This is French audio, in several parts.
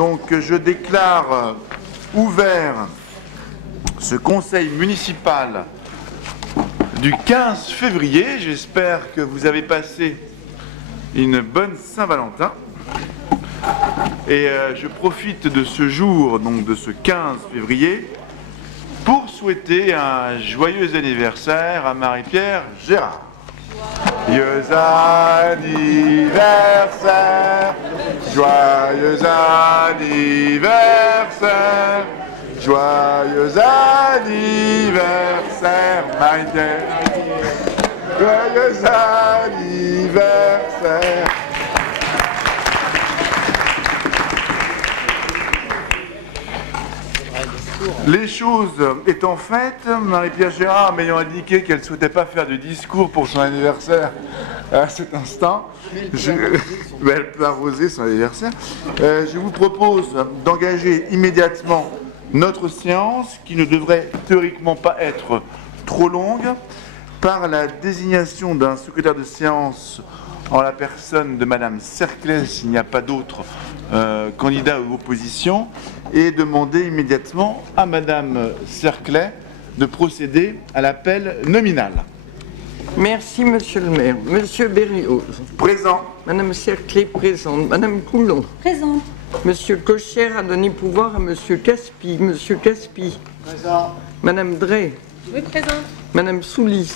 Donc je déclare ouvert ce conseil municipal du 15 février. J'espère que vous avez passé une bonne Saint-Valentin. Et je profite de ce jour, donc de ce 15 février, pour souhaiter un joyeux anniversaire à Marie-Pierre Gérard. Joyeux anniversaire, joyeux anniversaire, joyeux anniversaire, Marie-Pierre, joyeux anniversaire. Les choses étant faites, Marie-Pierre Gérard m'ayant indiqué qu'elle ne souhaitait pas faire de discours pour son anniversaire à cet instant, elle peut arroser son anniversaire, je vous propose d'engager immédiatement notre séance, qui ne devrait théoriquement pas être trop longue, par la désignation d'un secrétaire de séance en la personne de Madame Cerclet, s'il n'y a pas d'autres candidats ou oppositions, et demander immédiatement à Madame Cerclet de procéder à l'appel nominal. Merci, Monsieur le maire. Monsieur Berlioz. Présent. Madame Cerclet, présente. Madame Coulon. Présente. Monsieur Cochère a donné pouvoir à Monsieur Caspi. Monsieur Caspi. Présent. Madame Drey. Oui, présente. Madame Soulis.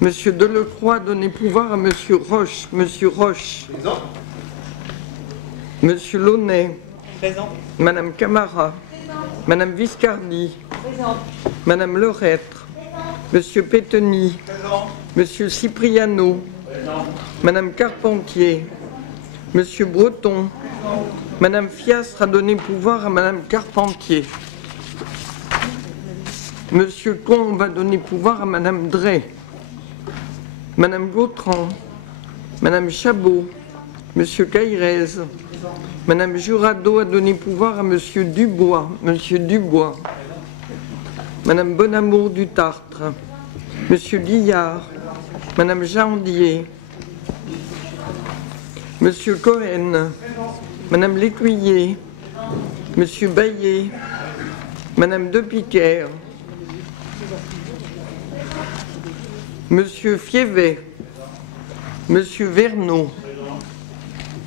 Monsieur Delecroix a donné pouvoir à Monsieur Roche. Monsieur Roche. Présent. Monsieur Launay. Présent. Madame Camara. Madame Viscardi. Présente. Madame Lerêtre. Monsieur Péteny. Présent. Monsieur Cipriano. Présent. Madame Carpentier. Monsieur Breton. Madame Fiastre a donné pouvoir à Madame Carpentier. Monsieur Combe va donner pouvoir à Madame Drey. Madame Gautran. Madame Chabot. Monsieur Cairez. Madame Jurado a donné pouvoir à Monsieur Dubois. Monsieur Dubois. Madame Bonamour du Tartre. Monsieur Guillard. Madame Jandier. Monsieur Cohen. Madame Lécuyer. Monsieur Baillet. Madame Depiquer. Monsieur Fievet. Monsieur Verneau.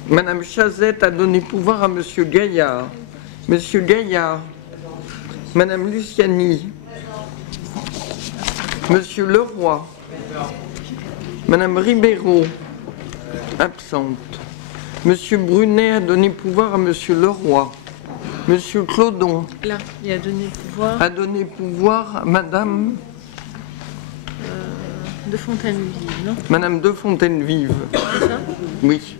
Madame Chazette a donné pouvoir à Monsieur Gaillard. Monsieur Gaillard. Madame Luciani. Monsieur Leroy. Madame Ribeiro. Absente. Monsieur Brunet a donné pouvoir à Monsieur Leroy. Monsieur Clodon. Là, il a donné pouvoir A donné pouvoir à Madame. de Fontaine-Vive, non? Madame de Fontaine-Vive. C'est ça? Oui.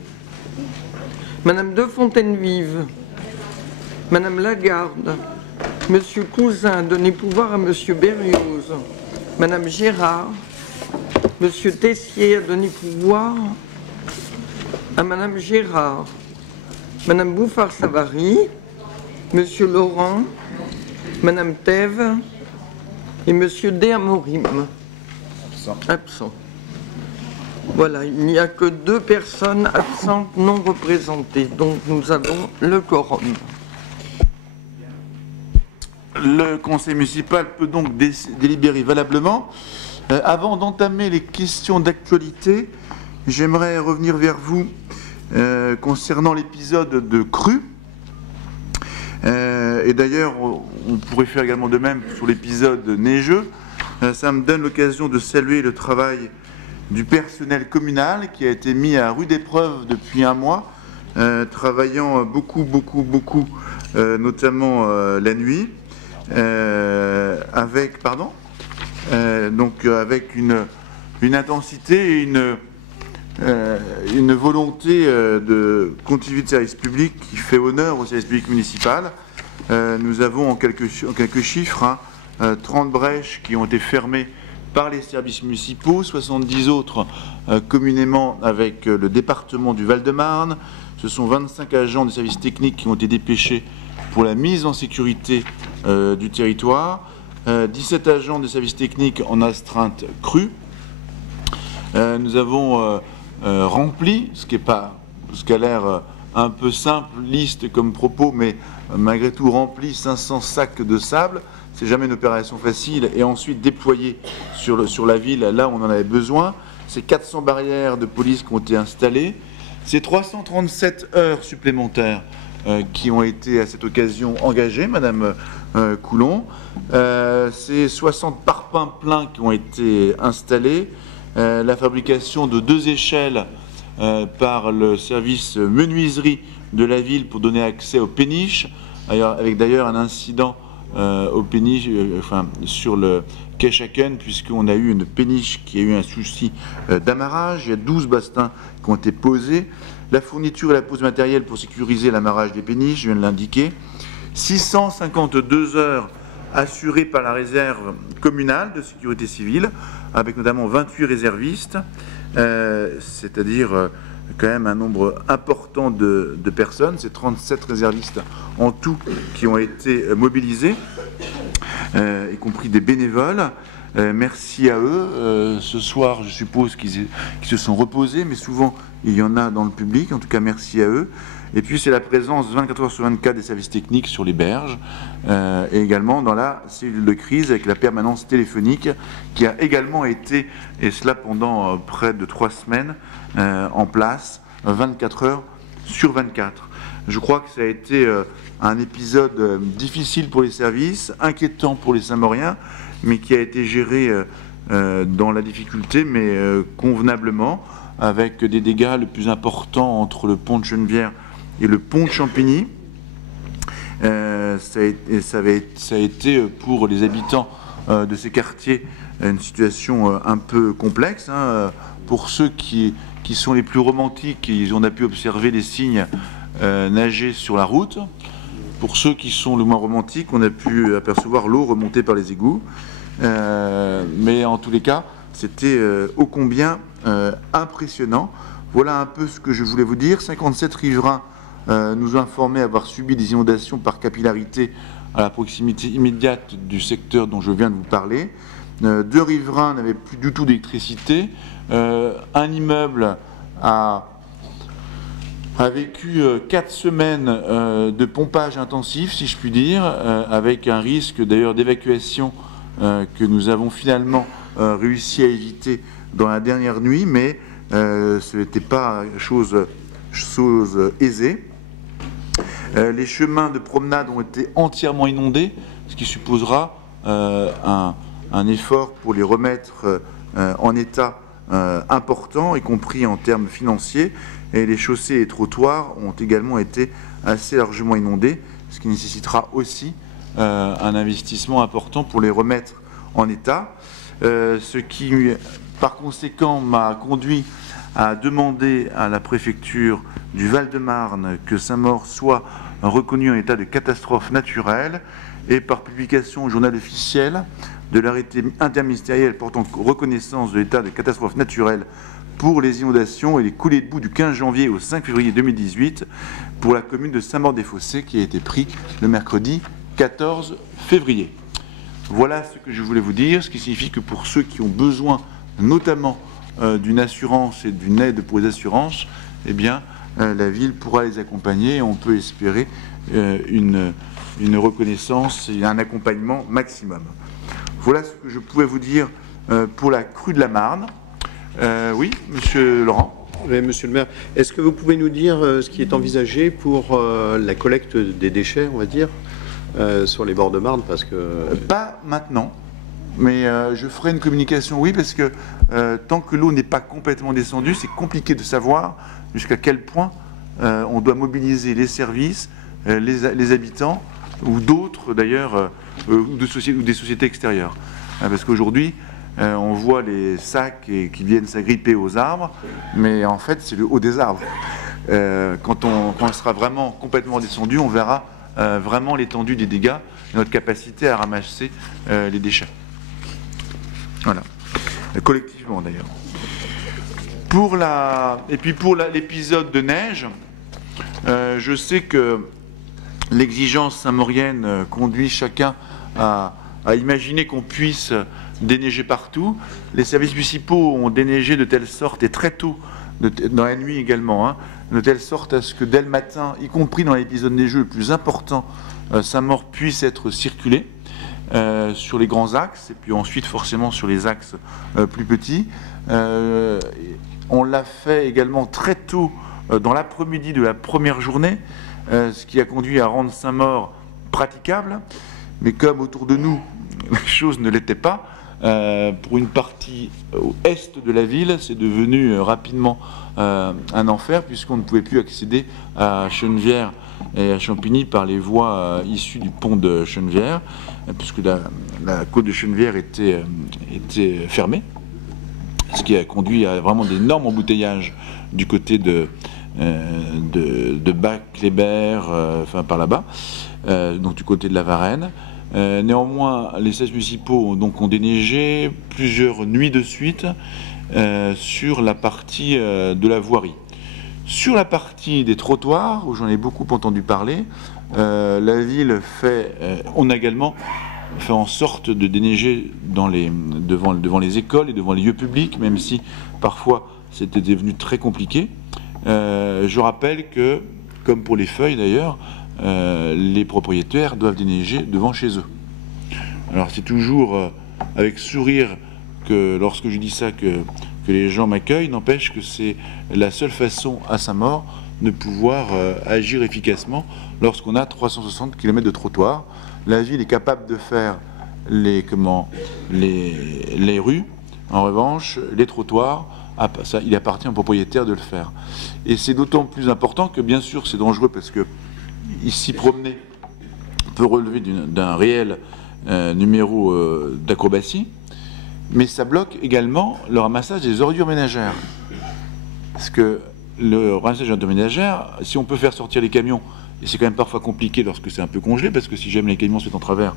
Madame de Fontaine-Vive. Madame Lagarde. Monsieur Cousin a donné pouvoir à Monsieur Berlioz. Madame Gérard. Monsieur Tessier a donné pouvoir à Madame Gérard. Madame Bouffard-Savary. Monsieur Laurent. Madame Thèves. Et Monsieur Déamorim. Absent. Voilà, il n'y a que 2 personnes absentes non représentées. Donc nous avons le quorum. Le conseil municipal peut donc délibérer valablement. Avant d'entamer les questions d'actualité, j'aimerais revenir vers vous concernant l'épisode de crue. Et d'ailleurs, on pourrait faire également de même sur l'épisode neigeux. Ça me donne l'occasion de saluer le travail du personnel communal qui a été mis à rude épreuve depuis un mois, travaillant beaucoup, notamment la nuit, avec une intensité et une volonté de continuité de service public qui fait honneur au service public municipal. Nous avons en quelques chiffres 30 brèches qui ont été fermées par les services municipaux, 70 autres communément avec le département du Val-de-Marne. Ce sont 25 agents des services techniques qui ont été dépêchés pour la mise en sécurité du territoire, 17 agents des services techniques en astreinte crue. Nous avons rempli, ce qui a l'air un peu simpliste comme propos, mais malgré tout rempli 500 sacs de sable. C'est jamais une opération facile. Et ensuite déployer sur la ville, là où on en avait besoin. C'est 400 barrières de police qui ont été installées. C'est 337 heures supplémentaires qui ont été à cette occasion engagées, Madame Coulon. C'est 60 parpaings pleins qui ont été installés. La fabrication de 2 échelles par le service menuiserie de la ville pour donner accès aux péniches, avec d'ailleurs un incident aux péniches, sur le quai Chaken, puisqu'on a eu une péniche qui a eu un souci d'amarrage. Il y a 12 bastings qui ont été posés. La fourniture et la pose matérielle pour sécuriser l'amarrage des péniches, je viens de l'indiquer. 652 heures assurées par la réserve communale de sécurité civile, avec notamment 28 réservistes, c'est-à-dire quand même un nombre important de personnes. C'est 37 réservistes en tout qui ont été mobilisés, y compris des bénévoles. Merci à eux. Ce soir, je suppose qu'ils se sont reposés, mais souvent il y en a dans le public. En tout cas, merci à eux. Et puis c'est la présence 24 heures sur 24 des services techniques sur les berges, et également dans la cellule de crise avec la permanence téléphonique qui a également été, et cela pendant près de 3 semaines, en place 24 heures sur 24. Je crois que ça a été un épisode difficile pour les services, inquiétant pour les Saint-Mauriens, mais qui a été géré dans la difficulté, mais convenablement, avec des dégâts les plus importants entre le pont de Chenevière et le pont de Champigny. Ça a été pour les habitants de ces quartiers une situation un peu complexe. Pour ceux qui sont les plus romantiques, on a pu observer les cygnes nager sur la route. Pour ceux qui sont le moins romantiques, on a pu apercevoir l'eau remonter par les égouts. Mais en tous les cas, c'était ô combien impressionnant. Voilà un peu ce que je voulais vous dire. 57 riverains nous ont informé avoir subi des inondations par capillarité à la proximité immédiate du secteur dont je viens de vous parler. 2 riverains n'avaient plus du tout d'électricité. Un immeuble a vécu 4 semaines de pompage intensif, si je puis dire, avec un risque d'ailleurs d'évacuation que nous avons finalement réussi à éviter dans la dernière nuit, mais ce n'était pas chose aisée. Les chemins de promenade ont été entièrement inondés, ce qui supposera un effort pour les remettre en état important, y compris en termes financiers. Et les chaussées et trottoirs ont également été assez largement inondés, ce qui nécessitera aussi un investissement important pour les remettre en état. Ce qui, par conséquent, m'a conduit à demander à la préfecture du Val-de-Marne que Saint-Maur soit reconnu en état de catastrophe naturelle, et par publication au journal officiel de l'arrêté interministériel portant reconnaissance de l'état de catastrophe naturelle pour les inondations et les coulées de boue du 15 janvier au 5 février 2018 pour la commune de Saint-Maur-des-Fossés, qui a été pris le mercredi 14 février. Voilà ce que je voulais vous dire, ce qui signifie que pour ceux qui ont besoin notamment d'une assurance et d'une aide pour les assurances, eh bien, la ville pourra les accompagner et on peut espérer une reconnaissance et un accompagnement maximum. Voilà ce que je pouvais vous dire pour la crue de la Marne. Oui, Monsieur Laurent. Oui, Monsieur le maire, est-ce que vous pouvez nous dire ce qui est envisagé pour la collecte des déchets, on va dire, sur les bords de Marne, parce que... Pas maintenant, mais je ferai une communication, oui, parce que tant que l'eau n'est pas complètement descendue, c'est compliqué de savoir jusqu'à quel point on doit mobiliser les services, les habitants, ou d'autres d'ailleurs, ou des sociétés extérieures. Parce qu'aujourd'hui, on voit les sacs qui viennent s'agripper aux arbres, mais en fait c'est le haut des arbres. Quand on sera vraiment complètement descendu, on verra vraiment l'étendue des dégâts et notre capacité à ramasser les déchets. Voilà, collectivement d'ailleurs. Pour l'épisode de neige, je sais que l'exigence saint-maurienne conduit chacun à imaginer qu'on puisse déneiger partout. Les services municipaux ont déneigé de telle sorte et très tôt dans la nuit également, hein, de telle sorte à ce que dès le matin, y compris dans l'épisode neigeux le plus important, Saint-Maur puisse être circulé sur les grands axes, et puis ensuite forcément sur les axes plus petits. On l'a fait également très tôt dans l'après-midi de la première journée, ce qui a conduit à rendre Saint-Maur praticable, mais comme autour de nous, les choses ne l'étaient pas, pour une partie est de la ville, c'est devenu rapidement un enfer, puisqu'on ne pouvait plus accéder à Chenevière et à Champigny par les voies issues du pont de Chenevière, puisque la côte de Chenevière était fermée, ce qui a conduit à vraiment d'énormes embouteillages du côté de Bac-Kléber, enfin par là-bas, donc du côté de la Varenne. Néanmoins, les services municipaux ont déneigé plusieurs nuits de suite sur la partie de la voirie. Sur la partie des trottoirs, où j'en ai beaucoup entendu parler, la ville on a également fait en sorte de déneiger devant les écoles et devant les lieux publics, même si parfois c'était devenu très compliqué. Je rappelle que, comme pour les feuilles d'ailleurs, les propriétaires doivent déneiger devant chez eux. Alors c'est toujours avec sourire que lorsque je dis ça que les gens m'accueillent, n'empêche que c'est la seule façon à Saint-Maur de pouvoir agir efficacement lorsqu'on a 360 km de trottoir. La ville est capable de faire les rues. En revanche, les trottoirs, ça, il appartient aux propriétaires de le faire. Et c'est d'autant plus important que, bien sûr, c'est dangereux parce que s'y promener peut relever d'un réel numéro d'acrobatie, mais ça bloque également le ramassage des ordures ménagères. Parce que le ramassage des ordures ménagères, si on peut faire sortir les camions, et c'est quand même parfois compliqué lorsque c'est un peu congelé, parce que si jamais les camions se mettent en travers,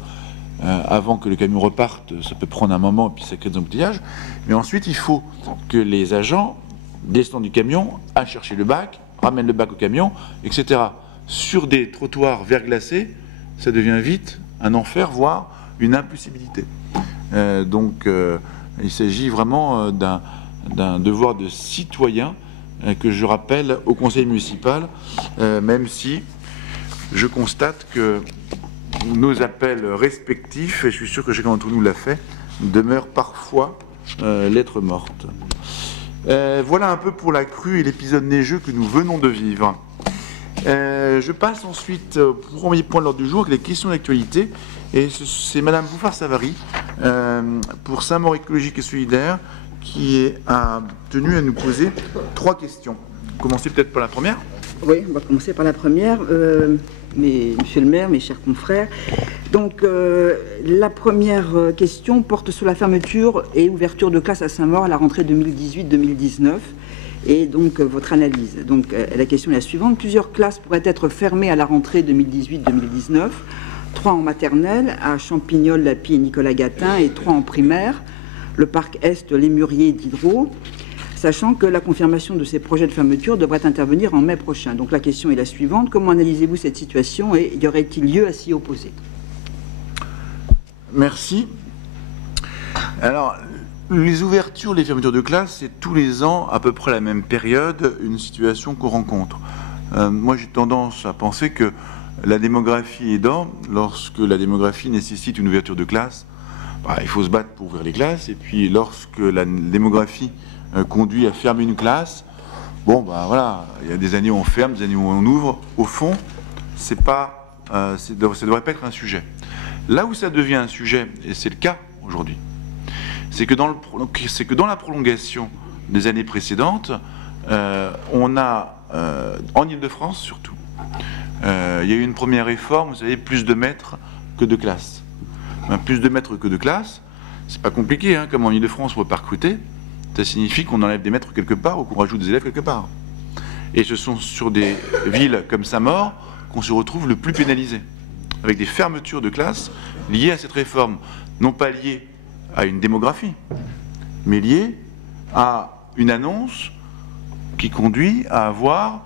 avant que le camion reparte, ça peut prendre un moment, et puis ça crée des embouteillages. Mais ensuite, il faut que les agents descendent du camion, aillent chercher le bac, ramènent le bac au camion, etc. Sur des trottoirs verglacés, ça devient vite un enfer, voire une impossibilité. Donc, il s'agit vraiment d'un devoir de citoyen que je rappelle au conseil municipal, même si je constate que nos appels respectifs, et je suis sûr que chacun d'entre nous l'a fait, demeurent parfois lettre morte. Voilà un peu pour la crue et l'épisode neigeux que nous venons de vivre. Je passe ensuite au premier point de l'ordre du jour, les questions d'actualité. Et c'est Madame Bouffard-Savary, pour Saint-Maur écologique et solidaire, qui a tenu à nous poser 3 questions. Commencer peut-être par la première. Oui, on va commencer par la première. Monsieur le maire, mes chers confrères. Donc, la première question porte sur la fermeture et ouverture de classes à Saint-Maur à la rentrée 2018-2019. Et donc, votre analyse. Donc, la question est la suivante. Plusieurs classes pourraient être fermées à la rentrée 2018-2019. 3 en maternelle, à Champignol, Lapie et Nicolas Gatin, et 3 en primaire, le parc Est, les Mûriers d'Hydro, sachant que la confirmation de ces projets de fermeture devrait intervenir en mai prochain. Donc la question est la suivante. Comment analysez-vous cette situation et y aurait-il lieu à s'y opposer? Merci. Alors, les ouvertures, les fermetures de classe, c'est tous les ans, à peu près à la même période, une situation qu'on rencontre. Moi, j'ai tendance à penser que la démographie aidant, lorsque la démographie nécessite une ouverture de classe, il faut se battre pour ouvrir les classes. Et puis, lorsque la démographie conduit à fermer une classe, voilà, il y a des années où on ferme, des années où on ouvre. Au fond, ça ne devrait pas être un sujet. Là où ça devient un sujet, et c'est le cas aujourd'hui, c'est que dans la prolongation des années précédentes, on a, en Ile-de-France surtout, il y a eu une première réforme, vous savez, plus de maîtres que de classes. Plus de maîtres que de classes, c'est pas compliqué, hein, comme en Ile-de-France on ne peut pas recruter, ça signifie qu'on enlève des maîtres quelque part ou qu'on rajoute des élèves quelque part. Et ce sont sur des villes comme Saint-Maur qu'on se retrouve le plus pénalisé, avec des fermetures de classes liées à cette réforme, non pas liées à une démographie, mais liées à une annonce qui conduit à avoir,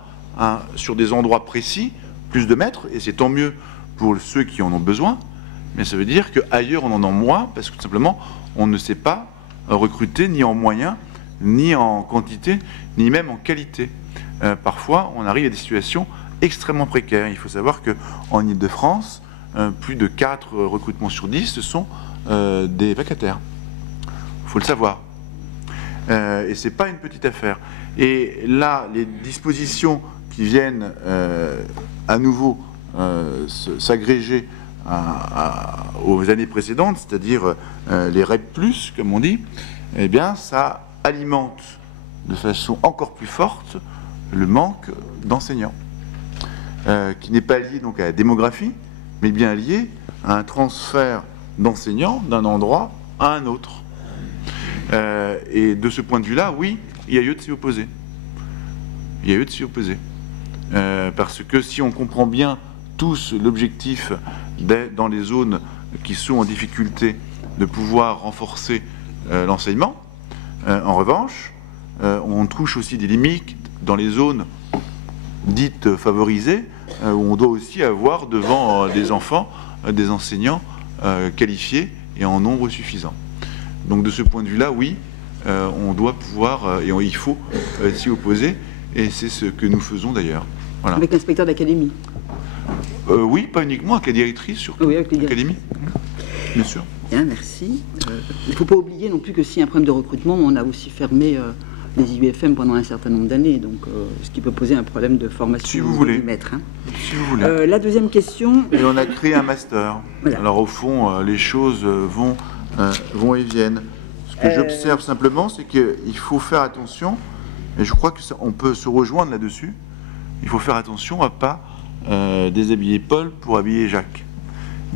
sur des endroits précis, plus de maîtres, et c'est tant mieux pour ceux qui en ont besoin, mais ça veut dire qu'ailleurs on en a moins, parce que tout simplement on ne sait pas recruter ni en moyens, ni en quantité, ni même en qualité. Parfois, on arrive à des situations extrêmement précaires. Il faut savoir qu'en Ile-de-France, plus de 4 recrutements sur 10, ce sont des vacataires. Il faut le savoir. Et ce n'est pas une petite affaire. Et là, les dispositions qui viennent à nouveau s'agréger aux années précédentes, c'est-à-dire les REP+, comme on dit, eh bien, ça alimente de façon encore plus forte le manque d'enseignants, qui n'est pas lié donc à la démographie, mais bien lié à un transfert d'enseignants d'un endroit à un autre. Et de ce point de vue-là, oui, il y a lieu de s'y opposer. Il y a lieu de s'y opposer. Parce que si on comprend bien tous l'objectif dans les zones qui sont en difficulté de pouvoir renforcer l'enseignement, en revanche, on touche aussi des limites dans les zones dites favorisées, où on doit aussi avoir devant des enfants des enseignants qualifiés et en nombre suffisant. Donc de ce point de vue-là, oui, on doit pouvoir, il faut s'y opposer, et c'est ce que nous faisons d'ailleurs. Voilà. Avec l'inspecteur d'académie. Oui, pas uniquement, avec la directrice, surtout. Oui, avec les l'académie. Bien sûr. Bien, merci. Il ne faut pas oublier non plus que s'il y a un problème de recrutement, on a aussi fermé les IUFM pendant un certain nombre d'années, donc ce qui peut poser un problème de formation. Si vous voulez. Maître, hein. Si vous voulez. La deuxième question. Et on a créé un master. Voilà. Alors au fond, les choses vont et viennent. Ce que j'observe simplement, c'est qu'il faut faire attention, et je crois qu'on peut se rejoindre là-dessus, il faut faire attention à ne pas déshabiller Paul pour habiller Jacques.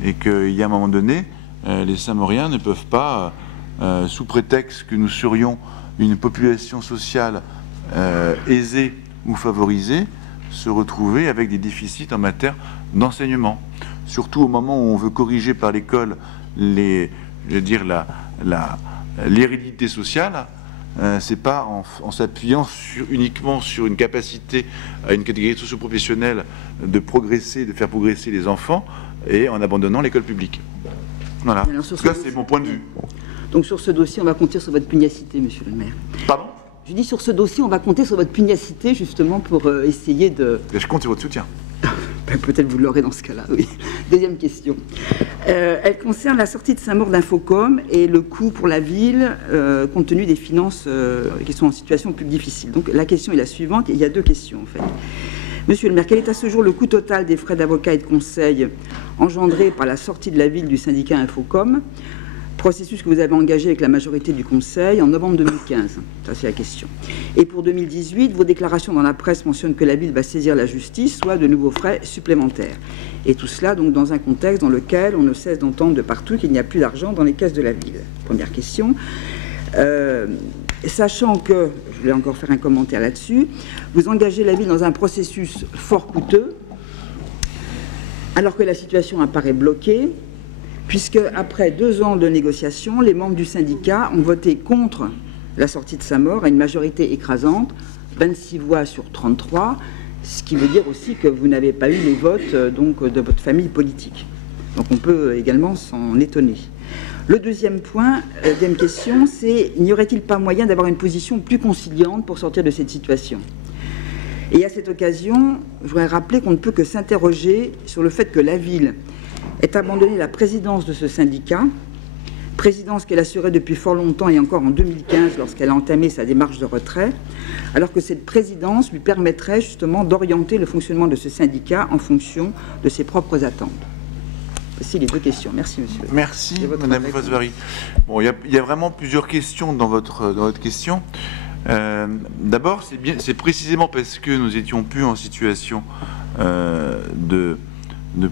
Et qu'il y a un moment donné, les Saint-Mauriens ne peuvent pas, sous prétexte que nous serions une population sociale aisée ou favorisée, se retrouver avec des déficits en matière d'enseignement. Surtout au moment où on veut corriger par l'école l'hérédité sociale, c'est pas en s'appuyant uniquement sur une capacité à une catégorie socio-professionnelle de progresser, de faire progresser les enfants, et en abandonnant l'école publique. Voilà. Alors, ça, c'est mon point de vue. Donc sur ce dossier, on va compter sur votre pugnacité, monsieur le maire. Pardon ? Je dis sur ce dossier, on va compter sur votre pugnacité, justement, pour essayer de... Je compte sur votre soutien. Peut-être vous l'aurez dans ce cas-là, oui. Deuxième question. Elle concerne la sortie de Saint-Maur d'Infocom et le coût pour la ville, compte tenu des finances qui sont en situation plus difficile. Donc la question est la suivante, il y a deux questions en fait. Monsieur le maire, quel est à ce jour le coût total des frais d'avocat et de conseil engendrés par la sortie de la ville du syndicat Infocom, processus que vous avez engagé avec la majorité du Conseil en novembre 2015. Ça, c'est la question. Et pour 2018, vos déclarations dans la presse mentionnent que la ville va saisir la justice, soit de nouveaux frais supplémentaires. Et tout cela, donc, dans un contexte dans lequel on ne cesse d'entendre de partout qu'il n'y a plus d'argent dans les caisses de la ville. Première question. Sachant que, je voulais encore faire un commentaire là-dessus, vous engagez la ville dans un processus fort coûteux, alors que la situation apparaît bloquée, puisque après 2 ans de négociations, les membres du syndicat ont voté contre la sortie de Saint-Maur à une majorité écrasante, 26 voix sur 33, ce qui veut dire aussi que vous n'avez pas eu les votes donc, de votre famille politique. Donc on peut également s'en étonner. Le deuxième point, deuxième question, c'est n'y aurait-il pas moyen d'avoir une position plus conciliante pour sortir de cette situation ? Et à cette occasion, je voudrais rappeler qu'on ne peut que s'interroger sur le fait que la ville ait abandonné la présidence de ce syndicat, présidence qu'elle assurait depuis fort longtemps et encore en 2015 lorsqu'elle a entamé sa démarche de retrait, alors que cette présidence lui permettrait justement d'orienter le fonctionnement de ce syndicat en fonction de ses propres attentes. Voici les deux questions. Merci, monsieur. Merci, madame Fasvari. Bon, il y a vraiment plusieurs questions dans votre question. D'abord, c'est précisément parce que nous étions plus en situation de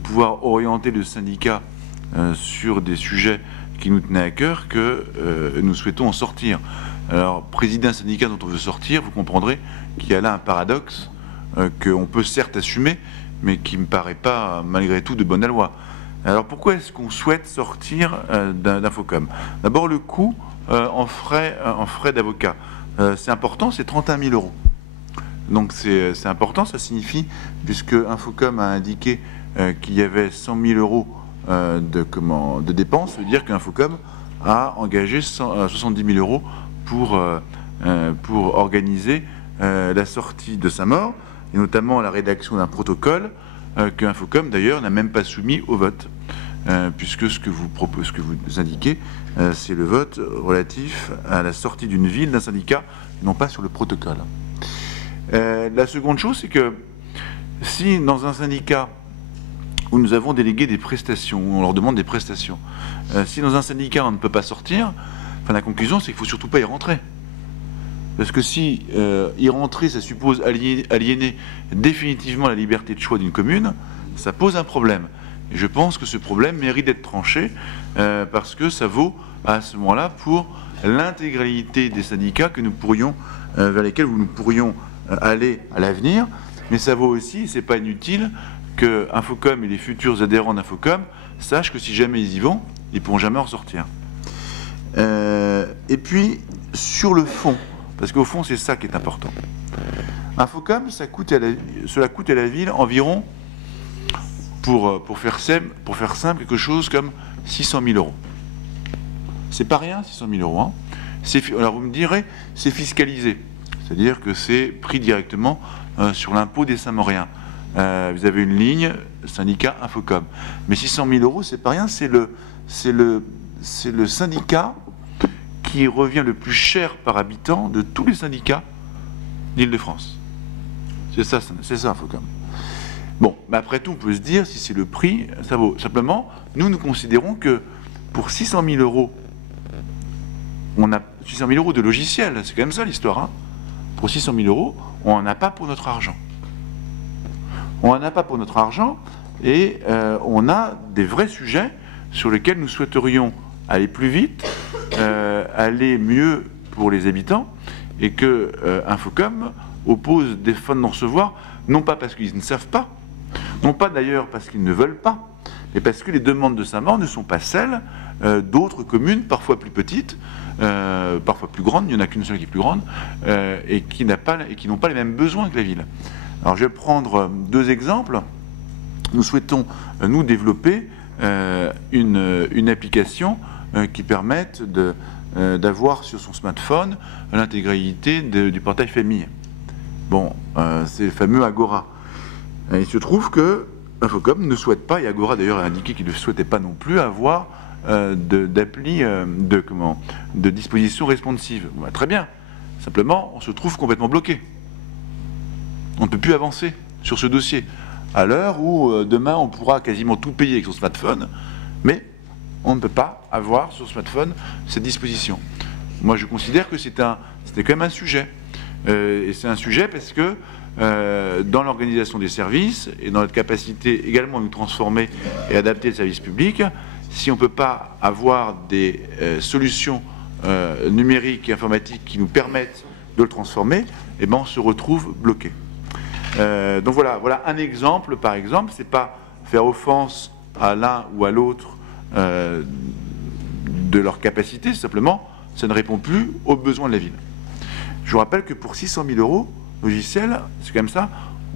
pouvoir orienter le syndicat sur des sujets qui nous tenaient à cœur que nous souhaitons en sortir. Alors, présider un syndicat dont on veut sortir, vous comprendrez qu'il y a là un paradoxe qu'on peut certes assumer, mais qui ne me paraît pas, malgré tout, de bonne loi. Alors, pourquoi est-ce qu'on souhaite sortir d'Infocom ? D'abord, le coût en frais d'avocat. C'est important, c'est 31 000 €. Donc, c'est important, ça signifie, puisque Infocom a indiqué qu'il y avait 100 000 € de dépenses, ça veut dire qu'Infocom a engagé 70 000 € pour pour organiser la sortie de Saint-Maur, et notamment la rédaction d'un protocole que Infocom d'ailleurs n'a même pas soumis au vote, puisque ce que vous indiquez, c'est le vote relatif à la sortie d'une ville d'un syndicat, non pas sur le protocole. La seconde chose, c'est que si dans un syndicat où nous avons délégué des prestations, où on leur demande des prestations, si dans un syndicat on ne peut pas sortir, la conclusion c'est qu'il ne faut surtout pas y rentrer. Parce que si y rentrer, ça suppose aliéner définitivement la liberté de choix d'une commune, ça pose un problème. Et je pense que ce problème mérite d'être tranché, parce que ça vaut à ce moment-là pour l'intégralité des syndicats que nous pourrions, vers lesquels nous pourrions aller à l'avenir, mais ça vaut aussi, c'est pas inutile, que Infocom et les futurs adhérents d'Infocom sachent que si jamais ils y vont, ils ne pourront jamais en ressortir. Et puis, sur le fond, parce qu'au fond, c'est ça qui est important. Infocom, cela coûte à la ville environ, pour faire simple, quelque chose comme 600 000 €. C'est pas rien, 600 000 €. Hein. Alors vous me direz, c'est fiscalisé. C'est-à-dire que c'est pris directement sur l'impôt des Saint-Mauriens. Vous avez une ligne, syndicat Infocom. Mais 600 000 €, c'est pas rien, c'est le syndicat qui revient le plus cher par habitant de tous les syndicats d'Île-de-France. C'est ça Infocom. Bon, mais après tout, on peut se dire, si c'est le prix, ça vaut. Simplement, nous considérons que pour 600 000 €, on a 600 000 € de logiciel, c'est quand même ça l'histoire. Hein. Pour 600 000 €, on n'en a pas pour notre argent. On n'en a pas pour notre argent, et on a des vrais sujets sur lesquels nous souhaiterions aller plus vite, aller mieux pour les habitants, et que Infocom oppose des fins de non-recevoir, non pas parce qu'ils ne savent pas, non pas d'ailleurs parce qu'ils ne veulent pas, mais parce que les demandes de Saint-Maur ne sont pas celles d'autres communes, parfois plus petites, parfois plus grandes, il n'y en a qu'une seule qui est plus grande, et qui n'ont pas les mêmes besoins que la ville. Alors je vais prendre deux exemples. Nous souhaitons, nous, développer une application qui permette d'avoir sur son smartphone l'intégralité du portail famille. Bon, c'est le fameux Agora. Et il se trouve que Infocom ne souhaite pas, et Agora d'ailleurs a indiqué qu'il ne souhaitait pas non plus avoir d'appli, de dispositions responsives. Bon, très bien. Simplement, on se trouve complètement bloqué. On ne peut plus avancer sur ce dossier. À l'heure où demain on pourra quasiment tout payer avec son smartphone, mais on ne peut pas avoir sur smartphone cette disposition. Moi je considère que c'était quand même un sujet. Et c'est un sujet parce que dans l'organisation des services et dans notre capacité également à nous transformer et adapter le service public, si on ne peut pas avoir des solutions numériques et informatiques qui nous permettent de le transformer, eh ben on se retrouve bloqué. Donc voilà un exemple, par exemple, c'est pas faire offense à l'un ou à l'autre de leur capacité, simplement, ça ne répond plus aux besoins de la ville. Je vous rappelle que pour 600 000 € logiciel, c'est quand même ça,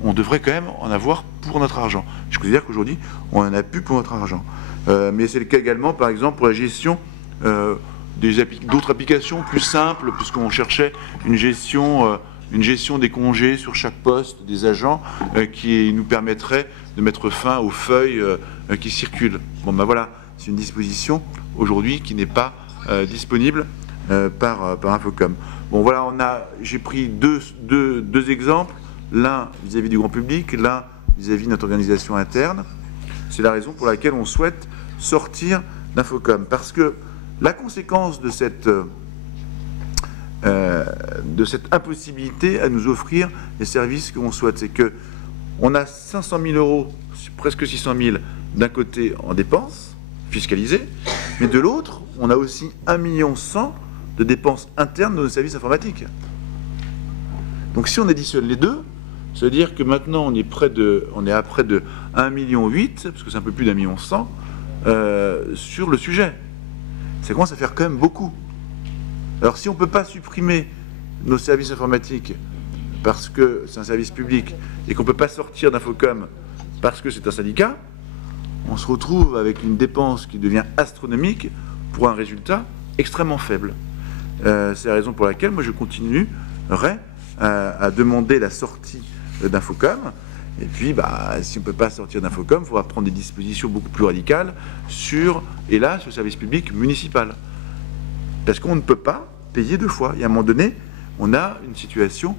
on devrait quand même en avoir pour notre argent. Je peux dire qu'aujourd'hui, on en a plus pour notre argent. Mais c'est le cas également, par exemple, pour la gestion d'autres applications plus simples, puisqu'on cherchait une gestion des congés sur chaque poste des agents qui nous permettrait de mettre fin aux feuilles qui circulent. Bon ben voilà, c'est une disposition aujourd'hui qui n'est pas disponible par Infocom. Bon voilà, j'ai pris deux exemples, l'un vis-à-vis du grand public, l'un vis-à-vis de notre organisation interne. C'est la raison pour laquelle on souhaite sortir d'Infocom, parce que la conséquence de cette impossibilité à nous offrir les services que l'on souhaite, c'est que on a 500 000 €, presque 600 000 d'un côté en dépenses fiscalisées, mais de l'autre, on a aussi 1,1 million de dépenses internes de nos services informatiques. Donc si on additionne les deux, ça veut dire que maintenant on est à près de 1,8 million, parce que c'est un peu plus d'1,1 million sur le sujet. Ça commence à faire quand même beaucoup. Alors si on ne peut pas supprimer nos services informatiques parce que c'est un service public et qu'on ne peut pas sortir d'Infocom parce que c'est un syndicat, on se retrouve avec une dépense qui devient astronomique pour un résultat extrêmement faible. C'est la raison pour laquelle moi je continuerai à demander la sortie d'Infocom. Et puis, si on ne peut pas sortir d'Infocom, il faudra prendre des dispositions beaucoup plus radicales sur le service public municipal. Parce qu'on ne peut pas payer deux fois. Et à un moment donné, on a une situation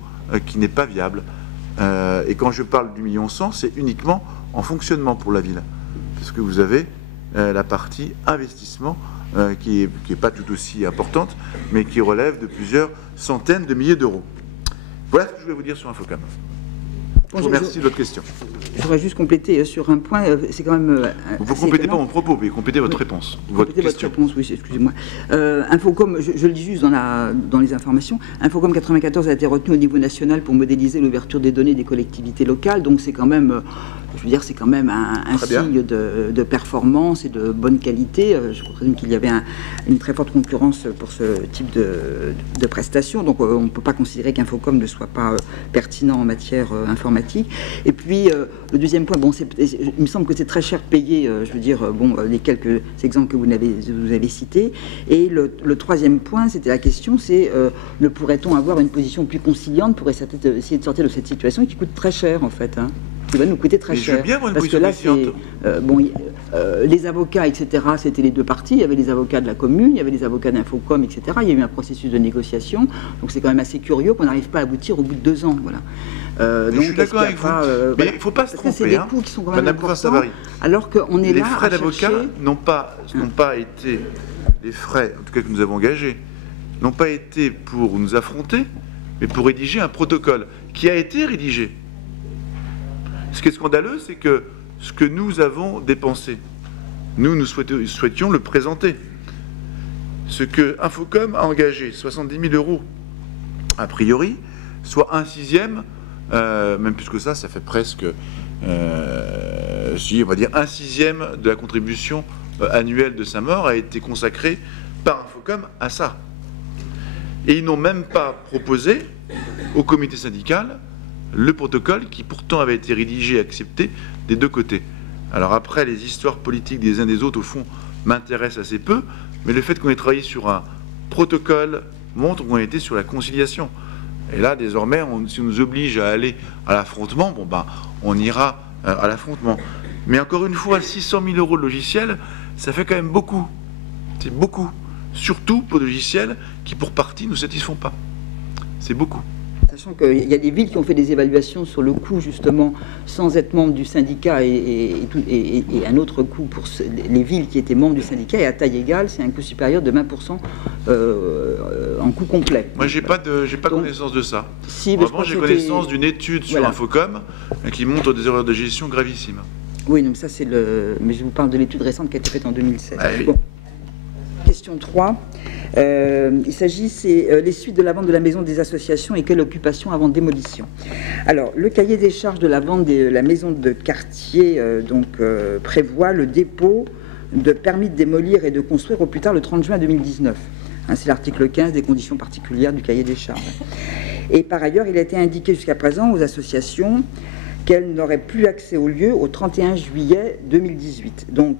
qui n'est pas viable. Et quand je parle du 1,1 million, c'est uniquement en fonctionnement pour la ville. Parce que vous avez la partie investissement qui est pas tout aussi importante, mais qui relève de plusieurs centaines de milliers d'euros. Voilà ce que je voulais vous dire sur Infocom. Je vous remercie de votre question. Je voudrais juste compléter sur un point. C'est quand même. Vous ne complétez pas mon propos, mais complétez votre réponse. Votre réponse, oui, excusez-moi. Infocom, je le dis juste dans les informations. Infocom 94 a été retenu au niveau national pour modéliser l'ouverture des données des collectivités locales. Donc c'est quand même, je veux dire, c'est quand même un signe de performance et de bonne qualité. Je présume qu'il y avait une très forte concurrence pour ce type de prestations. Donc on ne peut pas considérer qu'Infocom ne soit pas pertinent en matière informatique. Et puis, le deuxième point, il me semble que c'est très cher payé, je veux dire, les quelques exemples que vous avez cités. Et le troisième point, c'était la question, c'est ne pourrait-on avoir une position plus conciliante pour essayer de sortir de cette situation qui coûte très cher, en fait, qui va nous coûter très cher. Je veux bien avoir une parce que position là, les avocats, etc., c'était les deux parties. Il y avait les avocats de la commune, il y avait les avocats d'Infocom, etc. Il y a eu un processus de négociation. Donc c'est quand même assez curieux qu'on n'arrive pas à aboutir au bout de 2 ans. Voilà. Donc, je suis d'accord avec vous. Mais il ne faut pas se tromper. C'est des coûts qui sont quand même importants. Alors qu'on est les là frais d'avocat chercher... n'ont pas été, les frais, en tout cas que nous avons engagés, n'ont pas été pour nous affronter, mais pour rédiger un protocole qui a été rédigé. Ce qui est scandaleux, c'est que ce que nous avons dépensé, nous souhaitions le présenter. Ce que Infocom a engagé, 70 000 euros, a priori, soit 1/6, même plus que ça fait presque, on va dire 1/6 de la contribution annuelle de Saint-Maur a été consacrée par Infocom à ça. Et ils n'ont même pas proposé au comité syndical le protocole qui pourtant avait été rédigé et accepté des deux côtés. Alors après, les histoires politiques des uns des autres, au fond, m'intéressent assez peu, mais le fait qu'on ait travaillé sur un protocole montre qu'on était sur la conciliation. Et là, désormais, si on nous oblige à aller à l'affrontement, on ira à l'affrontement. Mais encore une fois, 600 000 euros de logiciel, ça fait quand même beaucoup. C'est beaucoup. Surtout pour des logiciels qui, pour partie, ne nous satisfont pas. C'est beaucoup. Sachant qu'il y a des villes qui ont fait des évaluations sur le coût, justement, sans être membre du syndicat, et un autre coût pour les villes qui étaient membres du syndicat, et à taille égale, c'est un coût supérieur de 20% en coût complet. Moi, j'ai pas connaissance de ça. Si, vraiment, j'ai connaissance d'une étude sur Infocom qui montre des erreurs de gestion gravissimes. Oui, donc ça, c'est le... Mais je vous parle de l'étude récente qui a été faite en 2016. Ah, oui. Bon. Question 3. Il s'agit, c'est les suites de la vente de la maison des associations et quelle occupation avant démolition. Alors, le cahier des charges de la vente de la maison de quartier prévoit le dépôt de permis de démolir et de construire au plus tard le 30 juin 2019. C'est l'article 15 des conditions particulières du cahier des charges. Et par ailleurs, il a été indiqué jusqu'à présent aux associations qu'elles n'auraient plus accès au lieu au 31 juillet 2018. Donc,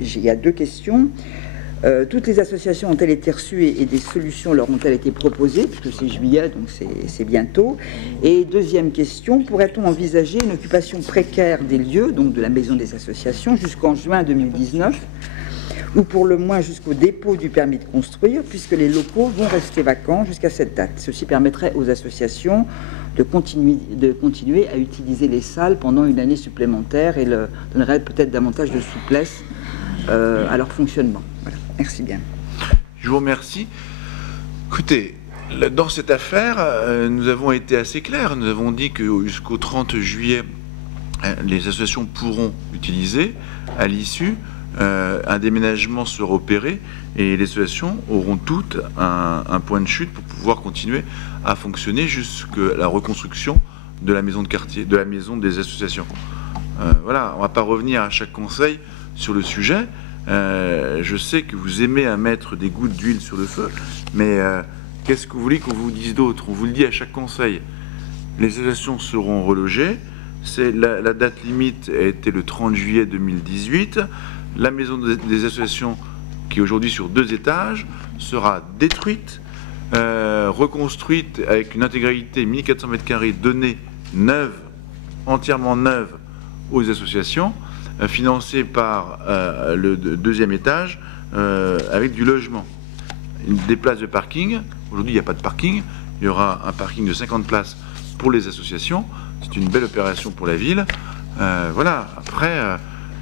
il y a deux questions. Toutes les associations ont-elles été reçues et des solutions leur ont-elles été proposées, puisque c'est juillet, donc c'est bientôt. Et deuxième question, pourrait-on envisager une occupation précaire des lieux, donc de la maison des associations, jusqu'en juin 2019, ou pour le moins jusqu'au dépôt du permis de construire, puisque les locaux vont rester vacants jusqu'à cette date. Ceci permettrait aux associations de continuer à utiliser les salles pendant une année supplémentaire et donnerait peut-être davantage de souplesse à leur fonctionnement. Voilà. Merci bien. Je vous remercie. Écoutez, dans cette affaire, nous avons été assez clairs. Nous avons dit que jusqu'au 30 juillet, les associations pourront utiliser. À l'issue, un déménagement sera opéré et les associations auront toutes un point de chute pour pouvoir continuer à fonctionner jusqu'à la reconstruction de la maison de quartier, de la maison des associations. Voilà, on ne va pas revenir à chaque conseil sur le sujet. Je sais que vous aimez à mettre des gouttes d'huile sur le feu, mais qu'est-ce que vous voulez qu'on vous dise d'autre? On vous le dit à chaque conseil. Les associations seront relogées. La date limite a été le 30 juillet 2018. La maison des associations, qui est aujourd'hui sur 2 étages, sera détruite. reconstruite avec une intégralité 1400 m² donnée neuve, entièrement neuve aux associations, financée par le deuxième étage avec du logement. Des places de parking. Aujourd'hui, il n'y a pas de parking. Il y aura un parking de 50 places pour les associations. C'est une belle opération pour la ville. Voilà. Après,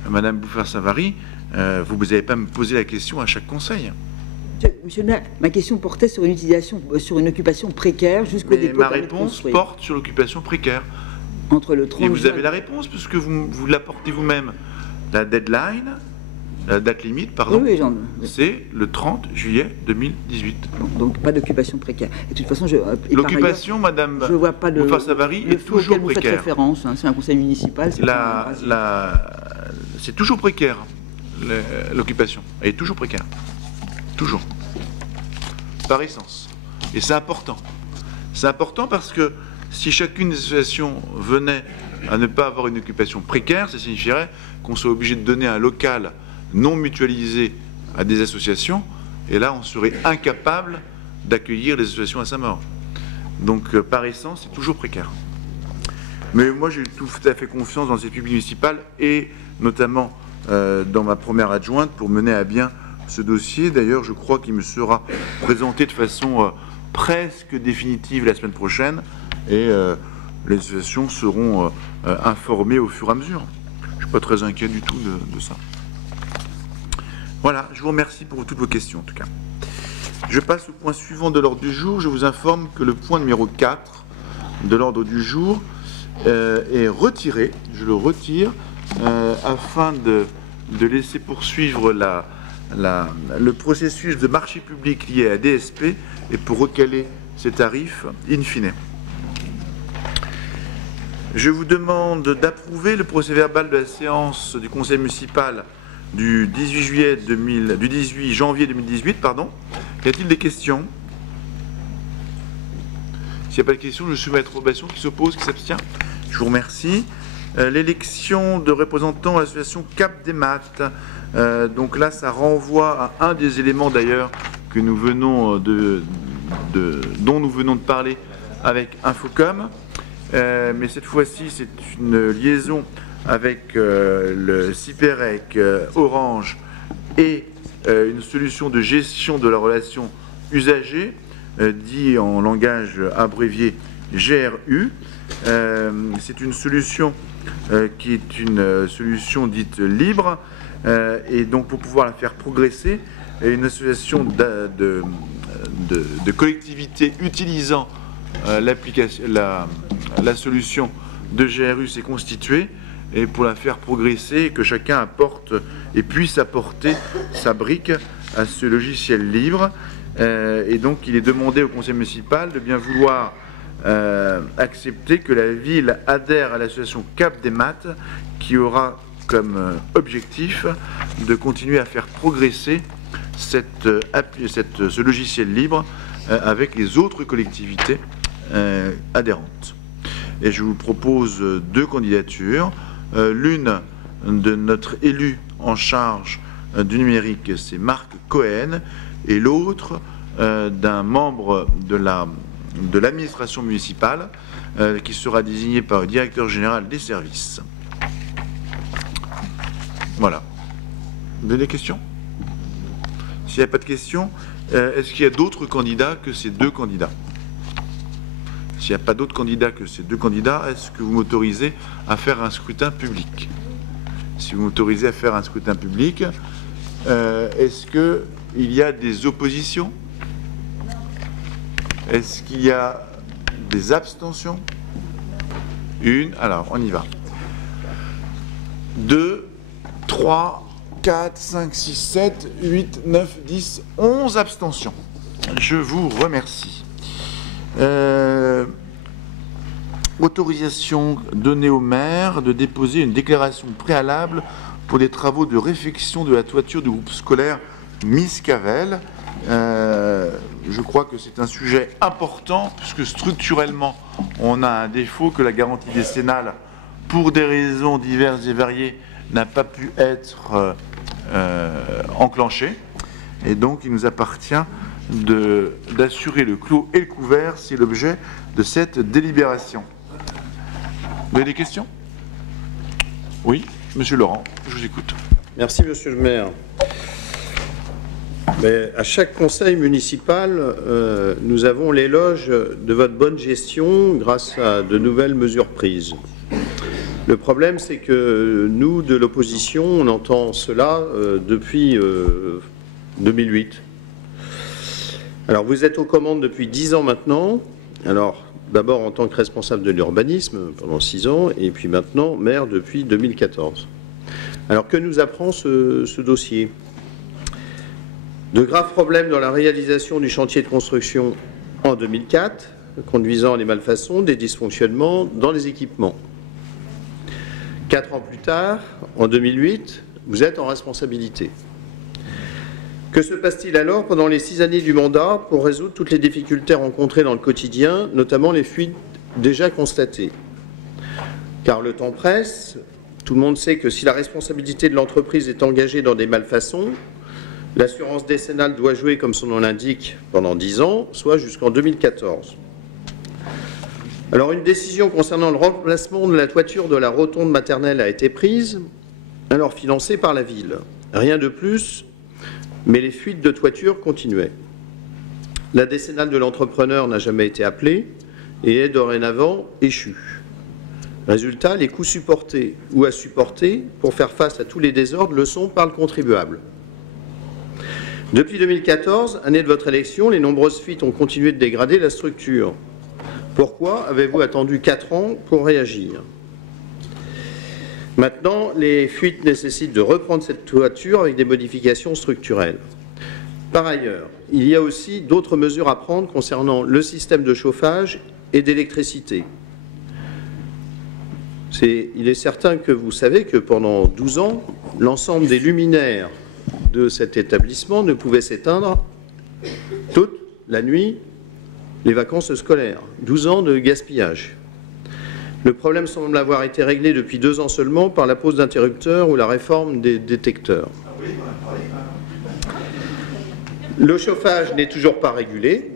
Madame Bouffard-Savary, vous n'allez pas me poser la question à chaque conseil. Monsieur le maire, ma question portait sur une utilisation, sur une occupation précaire jusqu'au dépôt. Ma réponse porte sur l'occupation précaire. Entre le 30 Et vous avez la réponse, puisque vous l'apportez vous-même. La deadline, la date limite, pardon, oui, c'est le 30 juillet 2018. Donc pas d'occupation précaire. Et de toute façon, l'occupation, Madame Bouffard-Savary, est toujours vous faites précaire. Référence, hein, c'est un conseil municipal. C'est toujours précaire, l'occupation. Elle est toujours précaire. Toujours. Par essence. Et c'est important. C'est important parce que si chacune des associations venait à ne pas avoir une occupation précaire, ça signifierait qu'on soit obligé de donner un local non mutualisé à des associations, et là on serait incapable d'accueillir les associations à Saint-Maur. Donc par essence, c'est toujours précaire. Mais moi j'ai tout à fait confiance dans cette public municipale et notamment dans ma première adjointe pour mener à bien ce dossier. D'ailleurs, je crois qu'il me sera présenté de façon presque définitive la semaine prochaine et les associations seront informées au fur et à mesure. Je ne suis pas très inquiet du tout de ça. Voilà, je vous remercie pour toutes vos questions en tout cas. Je passe au point suivant de l'ordre du jour. Je vous informe que le point numéro 4 de l'ordre du jour est retiré. Je le retire afin de laisser poursuivre le processus de marché public lié à DSP et pour recaler ces tarifs in fine. Je vous demande d'approuver le procès-verbal de la séance du conseil municipal du 18 janvier 2018. Y a-t-il des questions? S'il n'y a pas de questions, je soumets à l'approbation. Qui s'oppose, qui s'abstient? Je vous remercie. L'élection de représentants à l'association Cap des Maths. Donc là, ça renvoie à un des éléments d'ailleurs que nous venons dont nous venons de parler avec Infocom. Mais cette fois-ci, c'est une liaison avec le Cyperec, Orange et une solution de gestion de la relation usagée, dit en langage abrévié GRU. C'est une solution qui est une solution dite libre, et donc pour pouvoir la faire progresser, une association de collectivités utilisant la solution de GRU s'est constituée, et pour la faire progresser, que chacun apporte et puisse apporter sa brique à ce logiciel libre. Et donc il est demandé au conseil municipal de bien vouloir accepter que la ville adhère à l'association Cap des Maths, qui aura comme objectif de continuer à faire progresser ce logiciel libre avec les autres collectivités adhérentes. Et je vous propose deux candidatures. L'une de notre élu en charge du numérique, c'est Marc Cohen, et l'autre d'un membre de l'administration municipale qui sera désigné par le directeur général des services. Voilà. Vous avez des questions? S'il n'y a pas de questions, est-ce qu'il y a d'autres candidats que ces deux candidats? S'il n'y a pas d'autres candidats que ces deux candidats, est-ce que vous m'autorisez à faire un scrutin public? Si vous m'autorisez à faire un scrutin public, est-ce qu'il y a des oppositions? Est-ce qu'il y a des abstentions? Une. Alors, on y va. 2, 3, 4, 5, 6, 7, 8, 9, 10, 11 abstentions. Je vous remercie. Autorisation donnée au maire de déposer une déclaration préalable pour des travaux de réfection de la toiture du groupe scolaire Miscavel. Je crois que c'est un sujet important puisque structurellement on a un défaut, que la garantie décennale, pour des raisons diverses et variées, n'a pas pu être enclenchée, et donc il nous appartient d'assurer le clos et le couvert, c'est l'objet de cette délibération. Vous avez des questions? Oui, Monsieur Laurent, je vous écoute. Merci, Monsieur le maire. Mais à chaque conseil municipal, nous avons l'éloge de votre bonne gestion grâce à de nouvelles mesures prises. Le problème, c'est que nous, de l'opposition, on entend cela depuis 2008. Alors, vous êtes aux commandes depuis 10 ans maintenant. Alors, d'abord en tant que responsable de l'urbanisme pendant 6 ans, et puis maintenant maire depuis 2014. Alors, que nous apprend ce dossier ? De graves problèmes dans la réalisation du chantier de construction en 2004, conduisant à des malfaçons, des dysfonctionnements dans les équipements. 4 ans plus tard, en 2008, vous êtes en responsabilité. Que se passe-t-il alors pendant les 6 années du mandat pour résoudre toutes les difficultés rencontrées dans le quotidien, notamment les fuites déjà constatées? Car le temps presse, tout le monde sait que si la responsabilité de l'entreprise est engagée dans des malfaçons, l'assurance décennale doit jouer, comme son nom l'indique, pendant 10 ans, soit jusqu'en 2014. Alors, une décision concernant le remplacement de la toiture de la rotonde maternelle a été prise, alors financée par la ville. Rien de plus, mais les fuites de toiture continuaient. La décennale de l'entrepreneur n'a jamais été appelée et est dorénavant échue. Résultat, les coûts supportés ou à supporter pour faire face à tous les désordres le sont par le contribuable. Depuis 2014, année de votre élection, les nombreuses fuites ont continué de dégrader la structure. Pourquoi avez-vous attendu 4 ans pour réagir? Maintenant, les fuites nécessitent de reprendre cette toiture avec des modifications structurelles. Par ailleurs, il y a aussi d'autres mesures à prendre concernant le système de chauffage et d'électricité. Il est certain que vous savez que pendant 12 ans, l'ensemble des luminaires de cet établissement ne pouvait s'éteindre toute la nuit, les vacances scolaires. 12 ans de gaspillage. Le problème semble avoir été réglé depuis 2 ans seulement par la pose d'interrupteurs ou la réforme des détecteurs. Le chauffage n'est toujours pas régulé.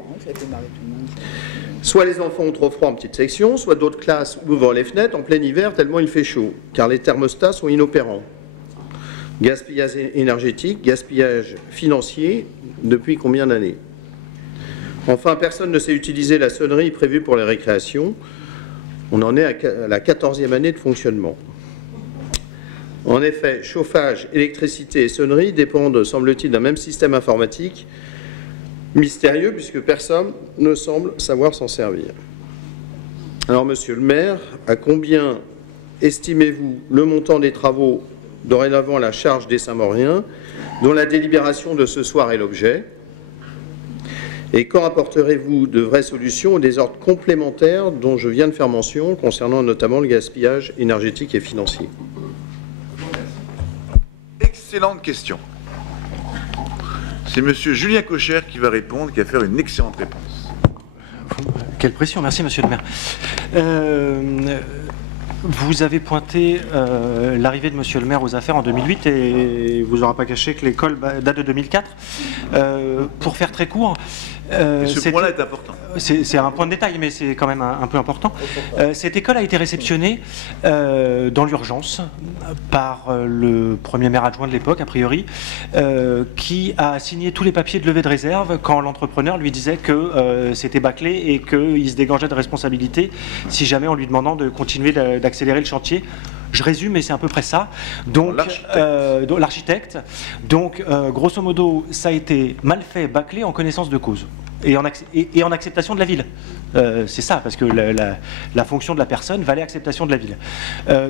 Soit les enfants ont trop froid en petite section, soit d'autres classes ouvrent les fenêtres en plein hiver tellement il fait chaud, car les thermostats sont inopérants. Gaspillage énergétique, gaspillage financier, depuis combien d'années? Enfin, personne ne sait utiliser la sonnerie prévue pour les récréations. On en est à la 14e année de fonctionnement. En effet, chauffage, électricité et sonnerie dépendent, semble-t-il, d'un même système informatique mystérieux puisque personne ne semble savoir s'en servir. Alors, monsieur le maire, à combien estimez-vous le montant des travaux dorénavant à la charge des Saint-Mauriens, dont la délibération de ce soir est l'objet? Et quand apporterez-vous de vraies solutions aux désordres complémentaires dont je viens de faire mention, concernant notamment le gaspillage énergétique et financier? Excellente question. C'est monsieur Julien Cocher qui va répondre, qui va faire une excellente réponse. Quelle pression, merci monsieur le maire. Vous avez pointé l'arrivée de monsieur le maire aux affaires en 2008 et vous n'aurez pas caché que l'école date de 2004. Pour faire très court, ce point-là est important. C'est un point de détail, mais c'est quand même un peu important. Cette école a été réceptionnée dans l'urgence par le premier maire adjoint de l'époque, a priori, qui a signé tous les papiers de levée de réserve quand l'entrepreneur lui disait que c'était bâclé et qu'il se dégageait de responsabilité si jamais on lui demandant de continuer d'accélérer le chantier. Je résume, mais c'est à peu près ça. Donc, l'architecte. Donc, grosso modo, ça a été mal fait, bâclé, en connaissance de cause. Et en acceptation de la ville. C'est ça, parce que la fonction de la personne valait acceptation de la ville.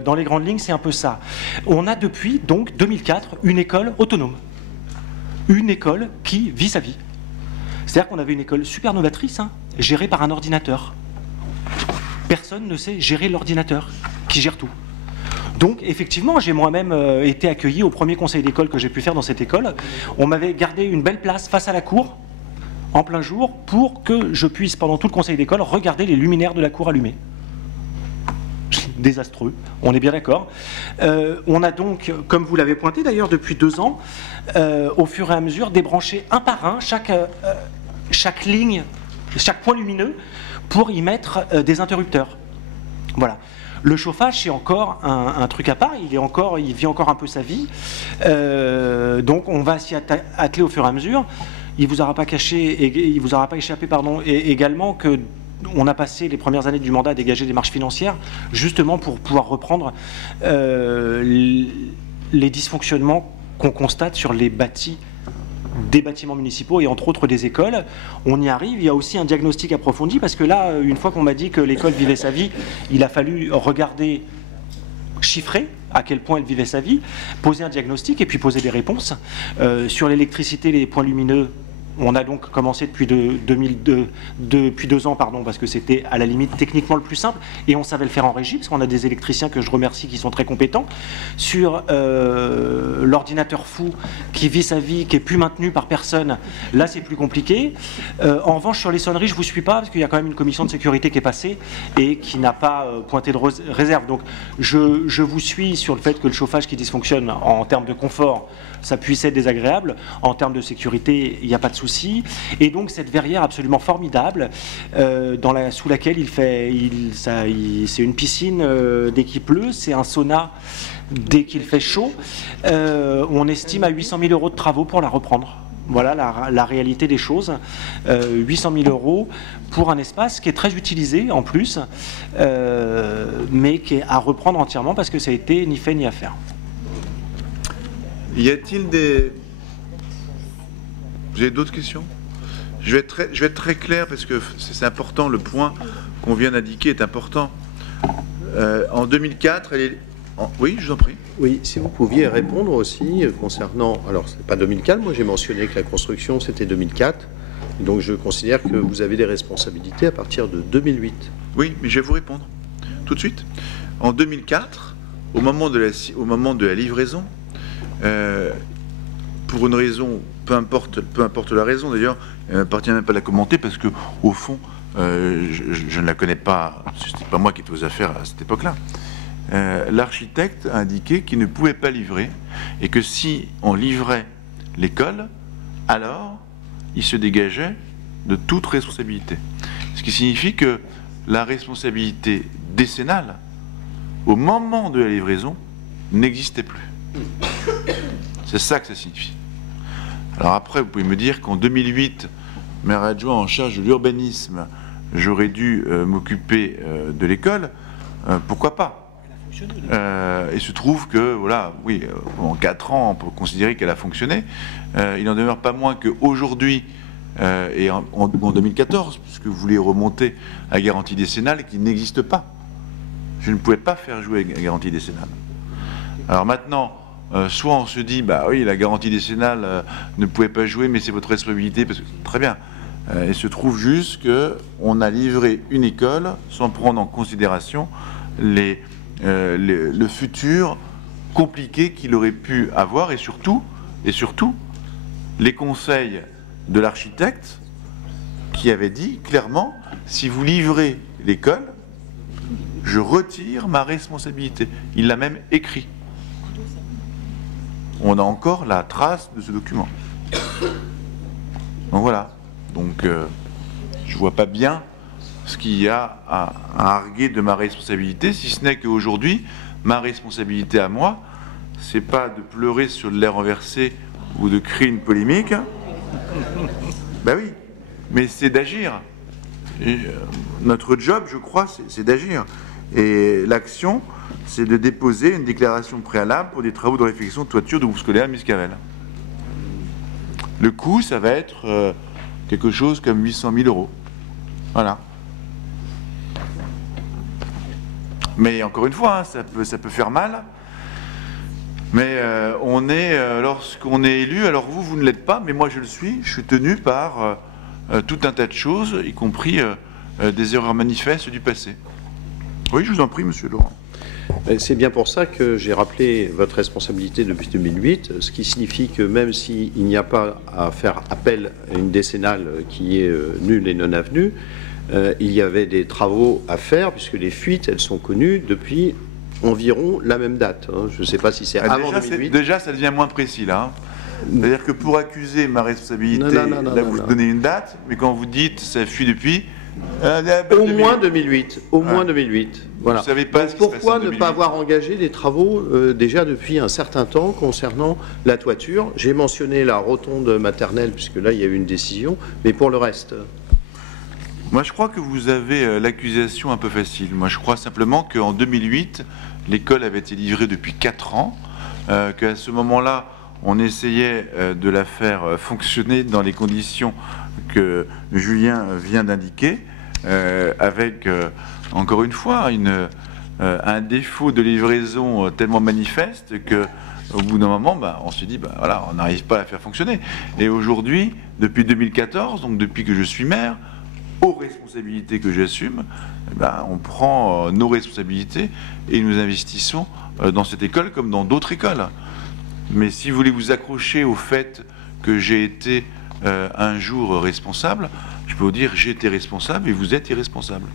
Dans les grandes lignes, c'est un peu ça. On a depuis, donc, 2004, une école autonome. Une école qui vit sa vie. C'est-à-dire qu'on avait une école super novatrice, hein, gérée par un ordinateur. Personne ne sait gérer l'ordinateur, qui gère tout. Donc, effectivement, j'ai moi-même été accueilli au premier conseil d'école que j'ai pu faire dans cette école. On m'avait gardé une belle place face à la cour, en plein jour, pour que je puisse, pendant tout le conseil d'école, regarder les luminaires de la cour allumés. Désastreux, on est bien d'accord. On a donc, comme vous l'avez pointé d'ailleurs depuis 2 ans, au fur et à mesure, débranché un par un chaque ligne, chaque point lumineux, pour y mettre des interrupteurs. Voilà. Le chauffage, c'est encore un truc à part, il vit encore un peu sa vie. Donc on va s'y atteler au fur et à mesure. Il ne vous aura pas échappé également que on a passé les premières années du mandat à dégager des marges financières, justement pour pouvoir reprendre les dysfonctionnements qu'on constate sur les des bâtiments municipaux et entre autres des écoles. On y arrive. Il y a aussi un diagnostic approfondi parce que là, une fois qu'on m'a dit que l'école vivait sa vie, il a fallu regarder, chiffrer à quel point elle vivait sa vie, poser un diagnostic et puis poser des réponses. Sur l'électricité, les points lumineux, on a donc commencé depuis 2 ans, parce que c'était à la limite techniquement le plus simple, et on savait le faire en régie, parce qu'on a des électriciens que je remercie qui sont très compétents. Sur l'ordinateur fou qui vit sa vie, qui est plus maintenu par personne, là c'est plus compliqué. En revanche, sur les sonneries, je vous suis pas, parce qu'il y a quand même une commission de sécurité qui est passée et qui n'a pas pointé de réserve. Donc je vous suis sur le fait que le chauffage qui dysfonctionne en termes de confort, ça puisse être désagréable. En termes de sécurité, il n'y a pas de souci. Et donc cette verrière absolument formidable, sous laquelle c'est une piscine dès qu'il pleut, c'est un sauna dès qu'il fait chaud. On estime à 800 000 € de travaux pour la reprendre. Voilà la réalité des choses. 800 000 € pour un espace qui est très utilisé en plus, mais qui est à reprendre entièrement parce que ça a été ni fait ni à faire. Y a-t-il des... Vous avez d'autres questions? Je vais être très clair parce que c'est important, le point qu'on vient d'indiquer est important. En 2004, oui, je vous en prie. Oui, si vous pouviez répondre aussi concernant... Alors, c'est pas 2004, moi j'ai mentionné que la construction c'était 2004, donc je considère que vous avez des responsabilités à partir de 2008. Oui, mais je vais vous répondre tout de suite. En 2004, au moment de la livraison, pour une raison, peu importe la raison d'ailleurs, il ne m'appartient même pas de la commenter parce que au fond, je ne la connais pas, c'était pas moi qui étais aux affaires à cette époque-là. L'architecte a indiqué qu'il ne pouvait pas livrer et que si on livrait l'école, alors il se dégageait de toute responsabilité. Ce qui signifie que la responsabilité décennale, au moment de la livraison, n'existait plus. C'est ça que ça signifie. Alors après, vous pouvez me dire qu'en 2008, maire adjoint en charge de l'urbanisme, j'aurais dû m'occuper de l'école. Pourquoi pas? Il se trouve que, voilà, oui, en 4 ans, on peut considérer qu'elle a fonctionné. Il n'en demeure pas moins qu'aujourd'hui, et en 2014, puisque vous voulez remonter à garantie décennale, qui n'existe pas. Je ne pouvais pas faire jouer la garantie décennale. Alors maintenant, soit on se dit, bah oui, la garantie décennale ne pouvait pas jouer, mais c'est votre responsabilité, parce que très bien. Il se trouve juste qu'on a livré une école sans prendre en considération le futur compliqué qu'il aurait pu avoir, et surtout, les conseils de l'architecte qui avait dit clairement, si vous livrez l'école, je retire ma responsabilité. Il l'a même écrit. On a encore la trace de ce document. Donc voilà. Donc je vois pas bien ce qu'il y a à arguer de ma responsabilité, si ce n'est qu'aujourd'hui, ma responsabilité à moi, c'est pas de pleurer sur le lait renversé ou de créer une polémique. Ben oui, mais c'est d'agir. Notre job, je crois, c'est d'agir. Et l'action, c'est de déposer une déclaration préalable pour des travaux de réfection de toiture de groupe scolaire Miscavel. Le coût, ça va être quelque chose comme 800 000 €. Voilà. Mais encore une fois, hein, ça peut faire mal. Mais lorsqu'on est élu, alors vous ne l'êtes pas, mais moi je le suis. Je suis tenu par tout un tas de choses, y compris des erreurs manifestes du passé. Oui, je vous en prie, monsieur Laurent. C'est bien pour ça que j'ai rappelé votre responsabilité depuis 2008, ce qui signifie que même s'il n'y a pas à faire appel à une décennale qui est nulle et non avenue, il y avait des travaux à faire, puisque les fuites, elles sont connues depuis environ la même date. Hein. Je ne sais pas si c'est avant 2008. Déjà, ça devient moins précis, là. C'est-à-dire que pour accuser ma responsabilité, là vous donnez une date, mais quand vous dites ça fuit depuis... Au moins 2008. Au moins 2008. Voilà. Vous savez pas donc, pourquoi ne pas avoir engagé des travaux déjà depuis un certain temps concernant la toiture? J'ai mentionné la rotonde maternelle, puisque là il y a eu une décision, mais pour le reste... Moi je crois que vous avez l'accusation un peu facile. Moi je crois simplement qu'en 2008, l'école avait été livrée depuis 4 ans, qu'à ce moment-là, on essayait de la faire fonctionner dans les conditions que Julien vient d'indiquer, avec, encore une fois, un défaut de livraison tellement manifeste qu'au bout d'un moment, on se dit, voilà, on n'arrive pas à la faire fonctionner. Et aujourd'hui, depuis 2014, donc depuis que je suis maire, aux responsabilités que j'assume, on prend nos responsabilités et nous investissons dans cette école comme dans d'autres écoles. Mais si vous voulez vous accrocher au fait que j'ai été un jour responsable, je peux vous dire j'ai été responsable et vous êtes irresponsable.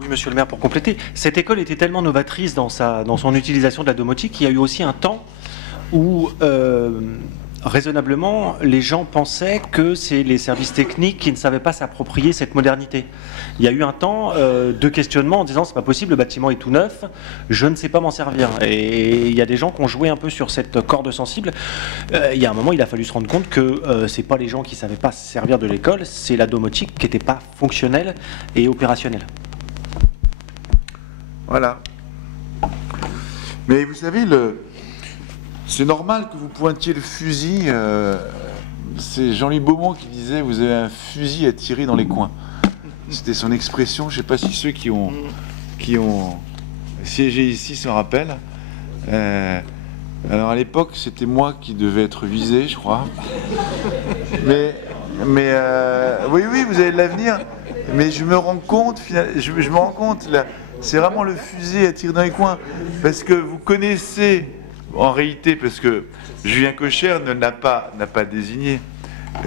Oui, monsieur le maire, pour compléter, cette école était tellement novatrice dans son utilisation de la domotique qu'il y a eu aussi un temps où raisonnablement, les gens pensaient que c'est les services techniques qui ne savaient pas s'approprier cette modernité. Il y a eu un temps de questionnement en disant c'est pas possible, le bâtiment est tout neuf, je ne sais pas m'en servir. Et il y a des gens qui ont joué un peu sur cette corde sensible. Il y a un moment, il a fallu se rendre compte que c'est pas les gens qui savaient pas se servir de l'école, c'est la domotique qui n'était pas fonctionnelle et opérationnelle. Voilà. Mais vous savez, c'est normal que vous pointiez le fusil. C'est Jean-Louis Beaumont qui disait « Vous avez un fusil à tirer dans les coins ». C'était son expression. Je ne sais pas si ceux qui ont siégé ici s'en rappellent. Alors à l'époque, c'était moi qui devais être visé, je crois. Mais oui, vous avez de l'avenir. Mais je me rends compte, là, c'est vraiment le fusil à tirer dans les coins. Parce que vous connaissez... En réalité, parce que Julien Kocher n'a pas désigné,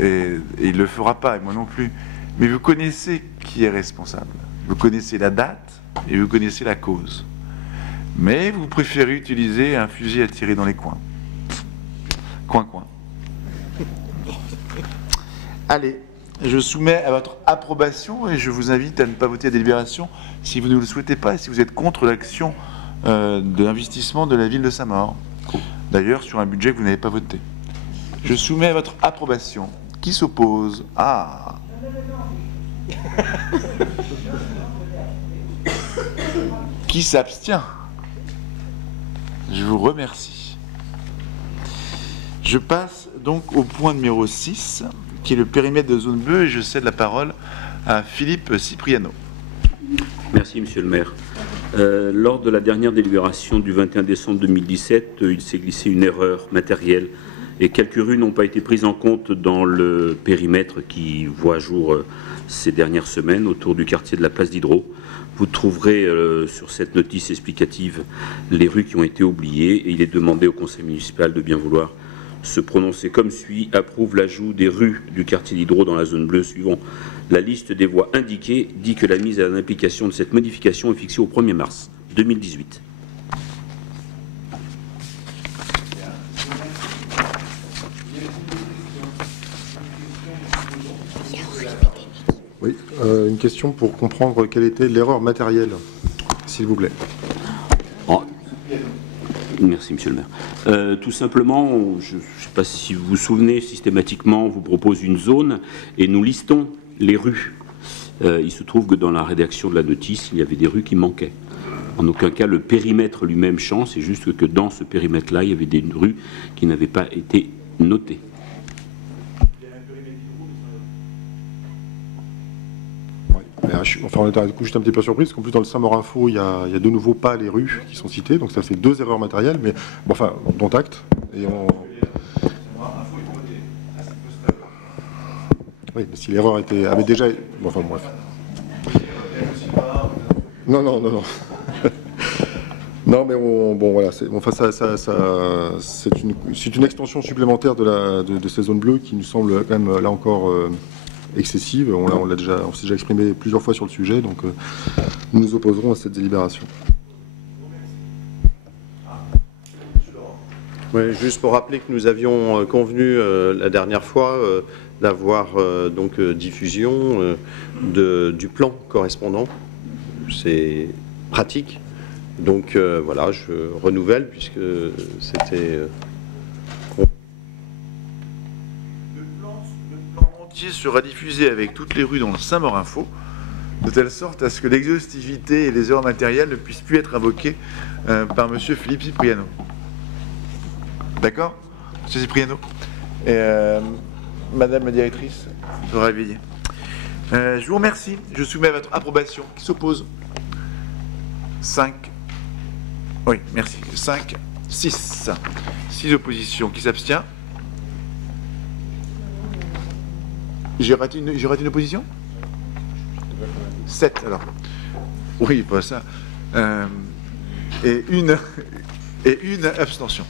et il ne le fera pas, et moi non plus, mais vous connaissez qui est responsable. Vous connaissez la date et vous connaissez la cause. Mais vous préférez utiliser un fusil à tirer dans les coins. Coin. Allez, je soumets à votre approbation et je vous invite à ne pas voter à délibération si vous ne le souhaitez pas et si vous êtes contre l'action de l'investissement de la ville de Saint-Maur. D'ailleurs, sur un budget que vous n'avez pas voté. Je soumets à votre approbation. Qui s'oppose? Ah. Qui s'abstient? Je vous remercie. Je passe donc au point numéro 6, qui est le périmètre de zone bleue, et je cède la parole à Philippe Cipriano. Merci, monsieur le maire. Lors de la dernière délibération du 21 décembre 2017, il s'est glissé une erreur matérielle et quelques rues n'ont pas été prises en compte dans le périmètre qui voit jour ces dernières semaines autour du quartier de la Place Diderot. Vous trouverez sur cette notice explicative les rues qui ont été oubliées et il est demandé au conseil municipal de bien vouloir se prononcer comme suit: approuve l'ajout des rues du quartier Diderot dans la zone bleue suivant la liste des voies indiquées, dit que la mise en application de cette modification est fixée au 1er mars 2018. Oui, une question pour comprendre quelle était l'erreur matérielle, s'il vous plaît. Merci, monsieur le maire. Tout simplement, je ne sais pas si vous vous souvenez, systématiquement, on vous propose une zone et nous listons les rues. Il se trouve que dans la rédaction de la notice, il y avait des rues qui manquaient. En aucun cas, le périmètre lui-même change, c'est juste que dans ce périmètre-là, il y avait des rues qui n'avaient pas été notées. Enfin, on était du coup juste un petit peu surpris, parce qu'en plus dans le Saint-Maur Info, il y a de nouveau pas les rues qui sont citées, donc ça fait 2 erreurs matérielles, mais bon, enfin, dont acte. Et on... Oui, mais si l'erreur avait déjà... Bon, enfin, bref. Non. Non, mais bon, voilà, enfin, c'est une extension supplémentaire de ces zones bleues qui nous semble quand même, là encore... excessive. On s'est déjà exprimé plusieurs fois sur le sujet, donc nous nous opposerons à cette délibération. Oui, juste pour rappeler que nous avions convenu la dernière fois d'avoir donc diffusion du plan correspondant. C'est pratique. Donc voilà, je renouvelle puisque c'était... Le plan entier sera diffusé avec toutes les rues dans le Saint-Maur-Info, de telle sorte à ce que l'exhaustivité et les erreurs matérielles ne puissent plus être invoquées par M. Philippe Cipriano. D'accord, M. Cipriano? Et Madame la directrice sera réveillée. Je vous remercie. Je soumets à votre approbation. Qui s'oppose? 5. Oui, merci. 5, 6. 6 oppositions. Qui s'abstient? J'ai raté une opposition? 7 alors. Oui, pas ça. Et une abstention.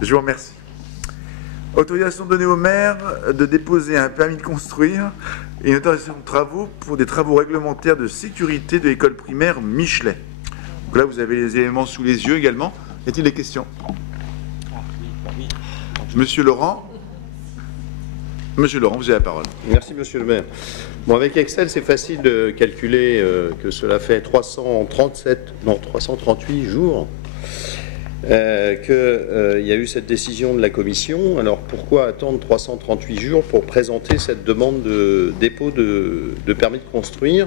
Je vous remercie. Autorisation donnée au maire de déposer un permis de construire et une autorisation de travaux pour des travaux réglementaires de sécurité de l'école primaire Michelet. Donc là, vous avez les éléments sous les yeux également. Y a-t-il des questions? Monsieur Laurent. Monsieur Laurent, vous avez la parole. Merci, monsieur le maire. Bon, avec Excel, c'est facile de calculer que cela fait 338 jours qu'il y a eu cette décision de la commission. Alors, pourquoi attendre 338 jours pour présenter cette demande de dépôt de permis de construire?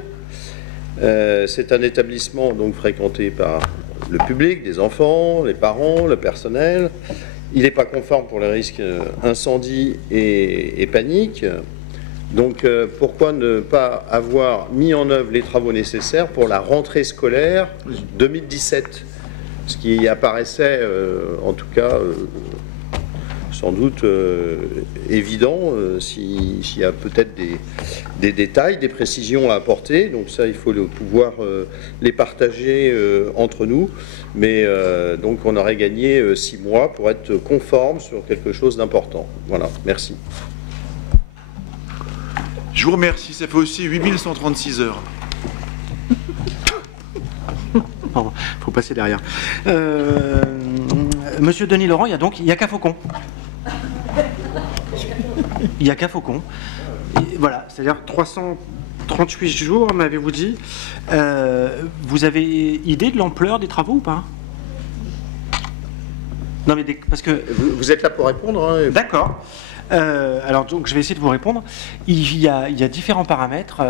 C'est un établissement donc fréquenté par le public, des enfants, les parents, le personnel. Il n'est pas conforme pour les risques incendie et panique. Donc pourquoi ne pas avoir mis en œuvre les travaux nécessaires pour la rentrée scolaire 2017? Ce qui apparaissait en tout cas sans doute évident s'il y a peut-être des détails, des précisions à apporter. Donc ça, il faut pouvoir les partager entre nous. Mais donc on aurait gagné 6 mois pour être conforme sur quelque chose d'important. Voilà, merci. Je vous remercie, ça fait aussi 8136 heures. Pardon, il faut passer derrière. Monsieur Denis Laurent, il n'y a qu'à Faucon. Il n'y a qu'à Faucon. Voilà, c'est-à-dire 338 jours, m'avez-vous dit. Vous avez idée de l'ampleur des travaux ou pas? Non, mais parce que... Vous êtes là pour répondre, hein, D'accord. Alors donc je vais essayer de vous répondre. Il y a différents paramètres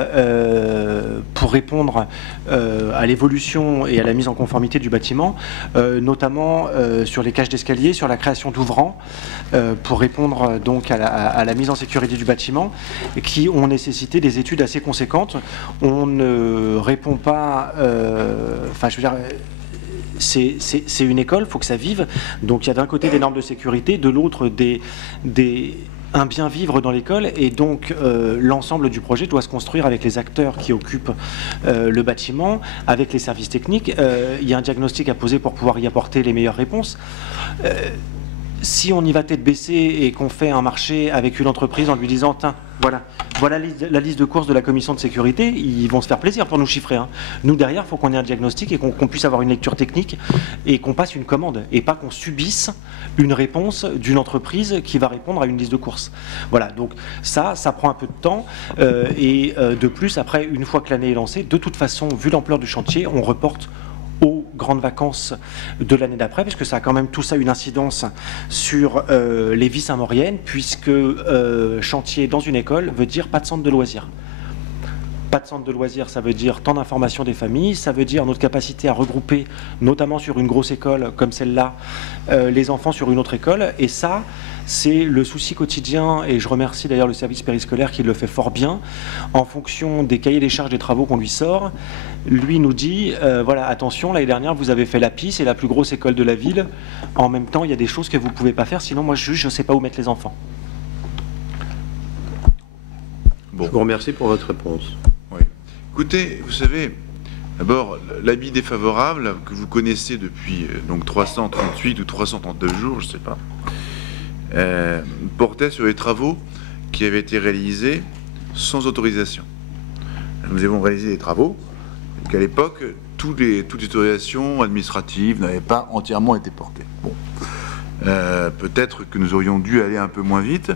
pour répondre à l'évolution et à la mise en conformité du bâtiment, notamment sur les cages d'escalier, sur la création d'ouvrants, pour répondre donc à la mise en sécurité du bâtiment, qui ont nécessité des études assez conséquentes. On ne répond pas, enfin je veux dire... C'est une école, il faut que ça vive. Donc il y a d'un côté des normes de sécurité, de l'autre un bien vivre dans l'école, et donc l'ensemble du projet doit se construire avec les acteurs qui occupent le bâtiment, avec les services techniques. Il y a un diagnostic à poser pour pouvoir y apporter les meilleures réponses. Si on y va tête baissée et qu'on fait un marché avec une entreprise en lui disant tiens, voilà la liste de courses de la commission de sécurité, ils vont se faire plaisir pour nous chiffrer. Hein. Nous derrière, il faut qu'on ait un diagnostic et qu'on puisse avoir une lecture technique et qu'on passe une commande et pas qu'on subisse une réponse d'une entreprise qui va répondre à une liste de courses. Voilà, donc ça prend un peu de temps et de plus, après, une fois que l'année est lancée, de toute façon, vu l'ampleur du chantier, on reporte aux grandes vacances de l'année d'après, parce que ça a quand même tout ça une incidence sur les vies saint-mauriennes, puisque chantier dans une école veut dire pas de centre de loisirs. Pas de centre de loisirs, ça veut dire temps d'information des familles, ça veut dire notre capacité à regrouper, notamment sur une grosse école comme celle-là, les enfants sur une autre école, et ça, c'est le souci quotidien, et je remercie d'ailleurs le service périscolaire qui le fait fort bien, en fonction des cahiers des charges des travaux qu'on lui sort. Lui nous dit, voilà, attention, l'année dernière vous avez fait la PI, c'est la plus grosse école de la ville, en même temps il y a des choses que vous ne pouvez pas faire, sinon moi je ne sais pas où mettre les enfants. Bon. Je vous remercie pour votre réponse. Oui. Écoutez, vous savez, d'abord, l'avis défavorable que vous connaissez depuis donc 338 ou 332 jours, je ne sais pas, portait sur les travaux qui avaient été réalisés sans autorisation. Nous avons réalisé des travaux, qu'à l'époque, toutes les autorisations administratives n'avaient pas entièrement été portées. Bon. Peut-être que nous aurions dû aller un peu moins vite,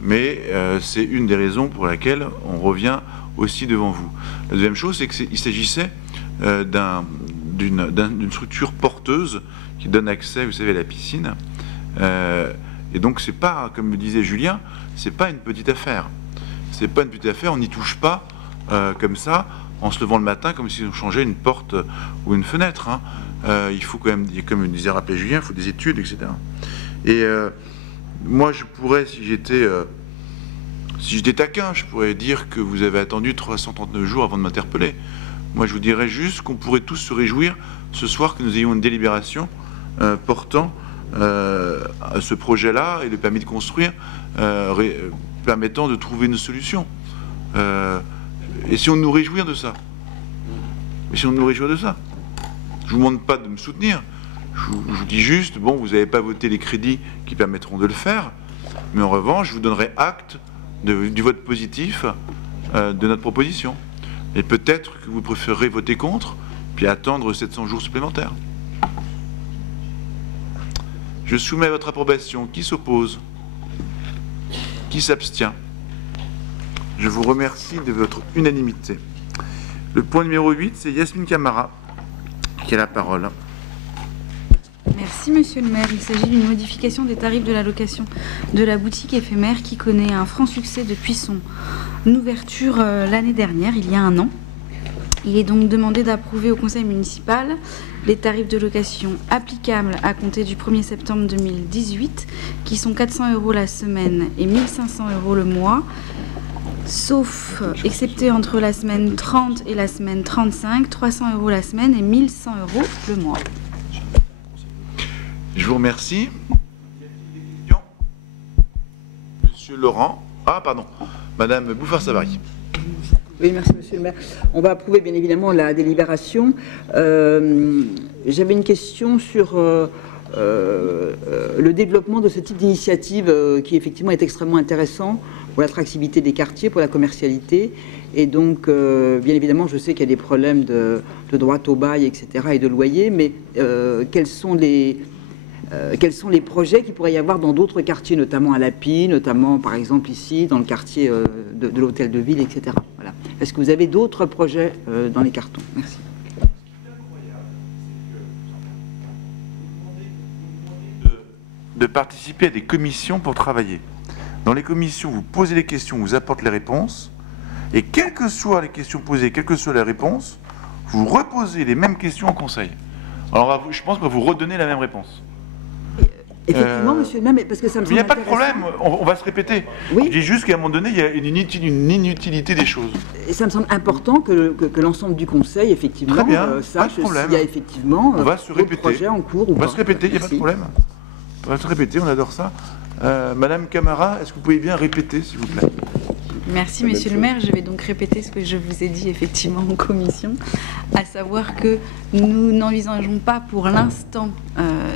mais c'est une des raisons pour laquelle on revient aussi devant vous. La deuxième chose, c'est qu'il s'agissait d'une structure porteuse qui donne accès, vous savez, à la piscine. Et donc, c'est pas, comme me disait Julien, c'est pas une petite affaire. C'est pas une petite affaire, on n'y touche pas comme ça, en se levant le matin, comme si on changeait une porte ou une fenêtre. Hein. Il faut quand même, comme me disait rappelé Julien, il faut des études, etc. Et moi, je pourrais, si j'étais taquin, je pourrais dire que vous avez attendu 339 jours avant de m'interpeller. Moi, je vous dirais juste qu'on pourrait tous se réjouir ce soir que nous ayons une délibération portant ce projet-là et le permis de construire, permettant de trouver une solution. Et si on nous réjouit de ça, je ne vous demande pas de me soutenir. Je vous dis juste, bon, vous n'avez pas voté les crédits qui permettront de le faire, mais en revanche, je vous donnerai acte du vote positif de notre proposition. Et peut-être que vous préférerez voter contre, puis attendre 700 jours supplémentaires. Je soumets à votre approbation. Qui s'oppose? Qui s'abstient? Je vous remercie de votre unanimité. Le point numéro 8, c'est Yasmine Camara qui a la parole. Merci Monsieur le maire. Il s'agit d'une modification des tarifs de la location de la boutique éphémère qui connaît un franc succès depuis son ouverture l'année dernière, il y a un an. Il est donc demandé d'approuver au conseil municipal les tarifs de location applicables à compter du 1er septembre 2018, qui sont 400 € la semaine et 1500 € le mois, sauf, excepté entre la semaine 30 et la semaine 35, 300 € la semaine et 1100 € le mois. Je vous remercie. Monsieur Laurent. Ah, pardon. Madame Bouffard-Savary. Oui, merci Monsieur le maire. On va approuver bien évidemment la délibération. J'avais une question sur le développement de ce type d'initiative qui effectivement est extrêmement intéressant pour l'attractivité des quartiers, pour la commercialité. Et donc, bien évidemment, je sais qu'il y a des problèmes de droit au bail, etc. et de loyer, mais quels sont les projets qu'il pourrait y avoir dans d'autres quartiers, notamment à Lapie, notamment par exemple ici, dans le quartier de l'hôtel de ville, etc. Voilà. Est-ce que vous avez d'autres projets dans les cartons? Merci. De participer à des commissions pour travailler. Dans les commissions, vous posez les questions, vous apportez les réponses, et quelles que soient les questions posées, quelles que soient les réponses, vous reposez les mêmes questions au conseil. Alors, je pense qu'on va vous redonner la même réponse. Effectivement, monsieur le maire, mais parce que ça me semble. Il n'y a pas de problème, on va se répéter. Oui. Je dis juste qu'à un moment donné, il y a une inutilité des choses. Et ça me semble important que l'ensemble du conseil, effectivement, très bien, sache s'il y a effectivement on va se répéter. Projets en cours. On va se répéter, il n'y a pas de problème. On va se répéter, on adore ça. Madame Camara, est-ce que vous pouvez bien répéter, s'il vous plaît? Merci Monsieur le maire, je vais donc répéter ce que je vous ai dit effectivement en commission, à savoir que nous n'envisageons pas pour l'instant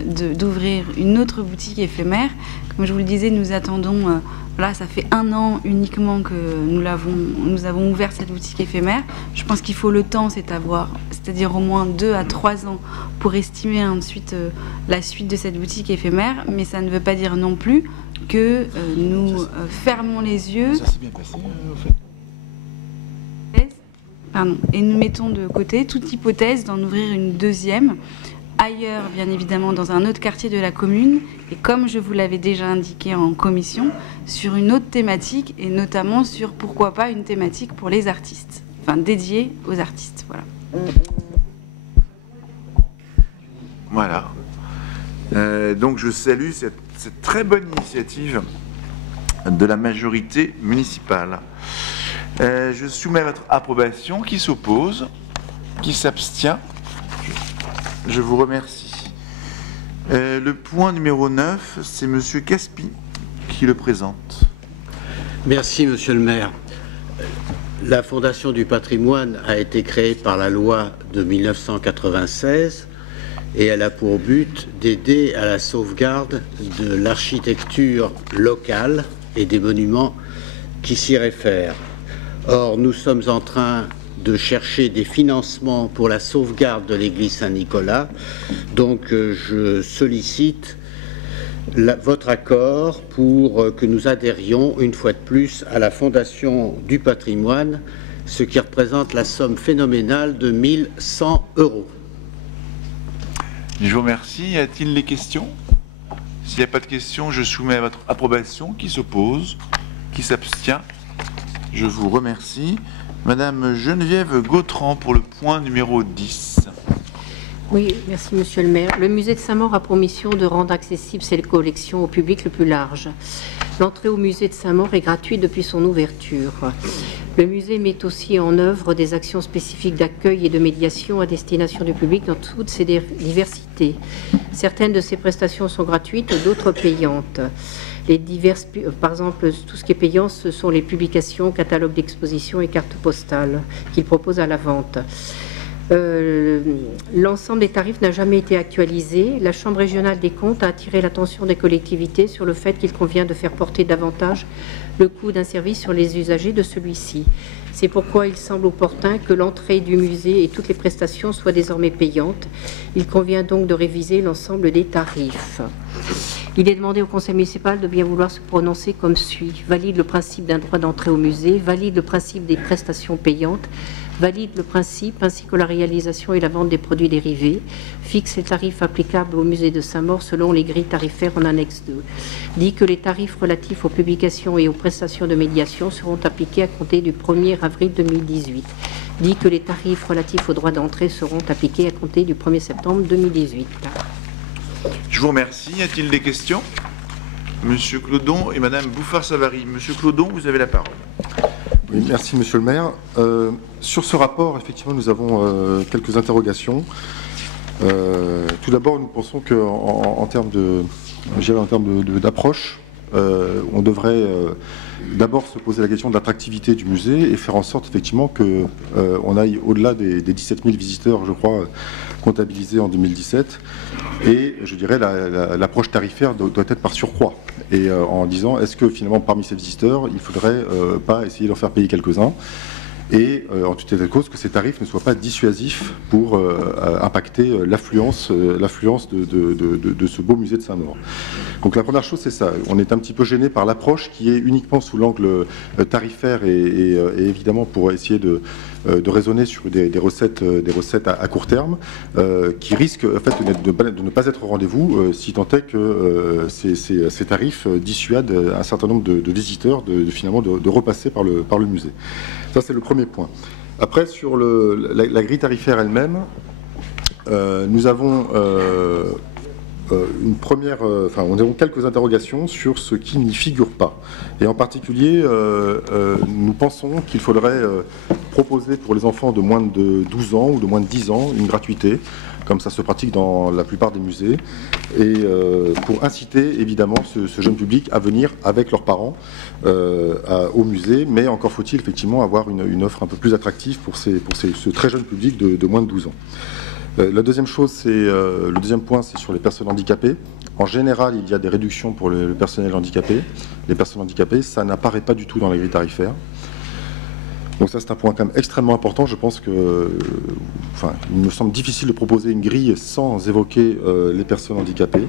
d'ouvrir une autre boutique éphémère. Comme je vous le disais, nous attendons, voilà, ça fait 1 an uniquement que nous avons ouvert cette boutique éphémère. Je pense qu'il faut le temps, c'est-à-dire au moins 2 à 3 ans pour estimer ensuite la suite de cette boutique éphémère, mais ça ne veut pas dire non plus que nous fermons les yeux. Ça s'est bien passé, au fait. Pardon. Et nous mettons de côté toute hypothèse d'en ouvrir une deuxième, ailleurs, bien évidemment, dans un autre quartier de la commune, et comme je vous l'avais déjà indiqué en commission, sur une autre thématique, et notamment sur, pourquoi pas, une thématique pour les artistes, enfin dédiée aux artistes, voilà. Voilà. Donc je salue cette très bonne initiative de la majorité municipale. Je soumets à votre approbation. Qui s'oppose? Qui s'abstient? Je vous remercie. Le point numéro 9, c'est Monsieur Caspi qui le présente. Merci Monsieur le maire. La Fondation du patrimoine a été créée par la loi de 1996 et elle a pour but d'aider à la sauvegarde de l'architecture locale et des monuments qui s'y réfèrent. Or, nous sommes en train de chercher des financements pour la sauvegarde de l'église Saint-Nicolas. Donc je sollicite votre accord pour que nous adhérions une fois de plus à la Fondation du patrimoine, ce qui représente la somme phénoménale de 1 100 €. Je vous remercie. Y a-t-il des questions? S'il n'y a pas de questions, je soumets à votre approbation. Qui s'oppose? Qui s'abstient? Je vous remercie. Madame Geneviève Gautran pour le point numéro 10. Oui, merci Monsieur le maire. Le musée de Saint-Maur a pour mission de rendre accessibles ses collections au public le plus large. L'entrée au musée de Saint-Maur est gratuite depuis son ouverture. Le musée met aussi en œuvre des actions spécifiques d'accueil et de médiation à destination du public dans toutes ses diversités. Certaines de ces prestations sont gratuites, d'autres payantes. Par exemple, tout ce qui est payant, ce sont les publications, catalogues d'exposition et cartes postales qu'il propose à la vente. L'ensemble des tarifs n'a jamais été actualisé. La Chambre régionale des comptes a attiré l'attention des collectivités sur le fait qu'il convient de faire porter davantage le coût d'un service sur les usagers de celui-ci. C'est pourquoi il semble opportun que l'entrée du musée et toutes les prestations soient désormais payantes. Il convient donc de réviser l'ensemble des tarifs. Il est demandé au conseil municipal de bien vouloir se prononcer comme suit. Valide le principe d'un droit d'entrée au musée, valide le principe des prestations payantes, valide le principe ainsi que la réalisation et la vente des produits dérivés, fixe les tarifs applicables au musée de Saint-Maur selon les grilles tarifaires en annexe 2, dit que les tarifs relatifs aux publications et aux prestations de médiation seront appliqués à compter du 1er avril 2018, dit que les tarifs relatifs aux droits d'entrée seront appliqués à compter du 1er septembre 2018. Je vous remercie. Y a-t-il des questions? Monsieur Clodon et Madame Bouffard-Savary. Monsieur Clodon, vous avez la parole. Oui, merci Monsieur le maire. Sur ce rapport, effectivement, nous avons quelques interrogations. Tout d'abord, nous pensons qu'en termes d'approche, on devrait d'abord se poser la question de l'attractivité du musée et faire en sorte effectivement qu'on aille au-delà des 17 000 visiteurs, je crois, comptabilisés en 2017. Et je dirais l'approche tarifaire doit être par surcroît. Et en disant, est-ce que finalement parmi ces visiteurs, il ne faudrait pas essayer d'en faire payer quelques-uns, et en tout état de cause que ces tarifs ne soient pas dissuasifs pour impacter l'affluence de ce beau musée de Saint-Maur. Donc la première chose, c'est ça. On est un petit peu gêné par l'approche qui est uniquement sous l'angle tarifaire et évidemment pour essayer de raisonner sur des recettes à court terme qui risquent en fait, de ne pas être au rendez-vous si tant est que ces tarifs dissuadent un certain nombre de visiteurs finalement de repasser par le musée. Ça, c'est le premier point. Après, sur la grille tarifaire elle-même, nous avons nous avons quelques interrogations sur ce qui n'y figure pas. Et en particulier, nous pensons qu'il faudrait proposer pour les enfants de moins de 12 ans ou de moins de 10 ans une gratuité, comme ça se pratique dans la plupart des musées, et pour inciter évidemment ce jeune public à venir avec leurs parents au musée, mais encore faut-il effectivement avoir une offre un peu plus attractive pour ce très jeune public de moins de 12 ans. Le deuxième point, c'est sur les personnes handicapées. En général, il y a des réductions pour le personnel handicapé. Les personnes handicapées, ça n'apparaît pas du tout dans la grille tarifaire. Donc ça, c'est un point quand même extrêmement important. Je pense il me semble difficile de proposer une grille sans évoquer les personnes handicapées.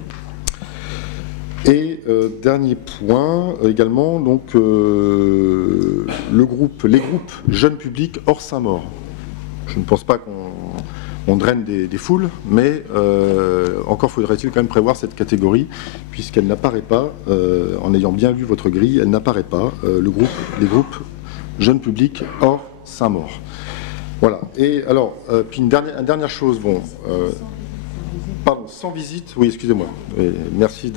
Et dernier point également, donc les groupes jeunes publics hors Saint-Maur. Je ne pense pas qu'on draine des foules, mais encore faudrait-il quand même prévoir cette catégorie, puisqu'elle n'apparaît pas, en ayant bien lu votre grille, elle n'apparaît pas, les groupes jeunes publics hors Saint-Maur. Voilà. Et alors, puis une dernière chose, pardon, sans visite, oui, excusez-moi, merci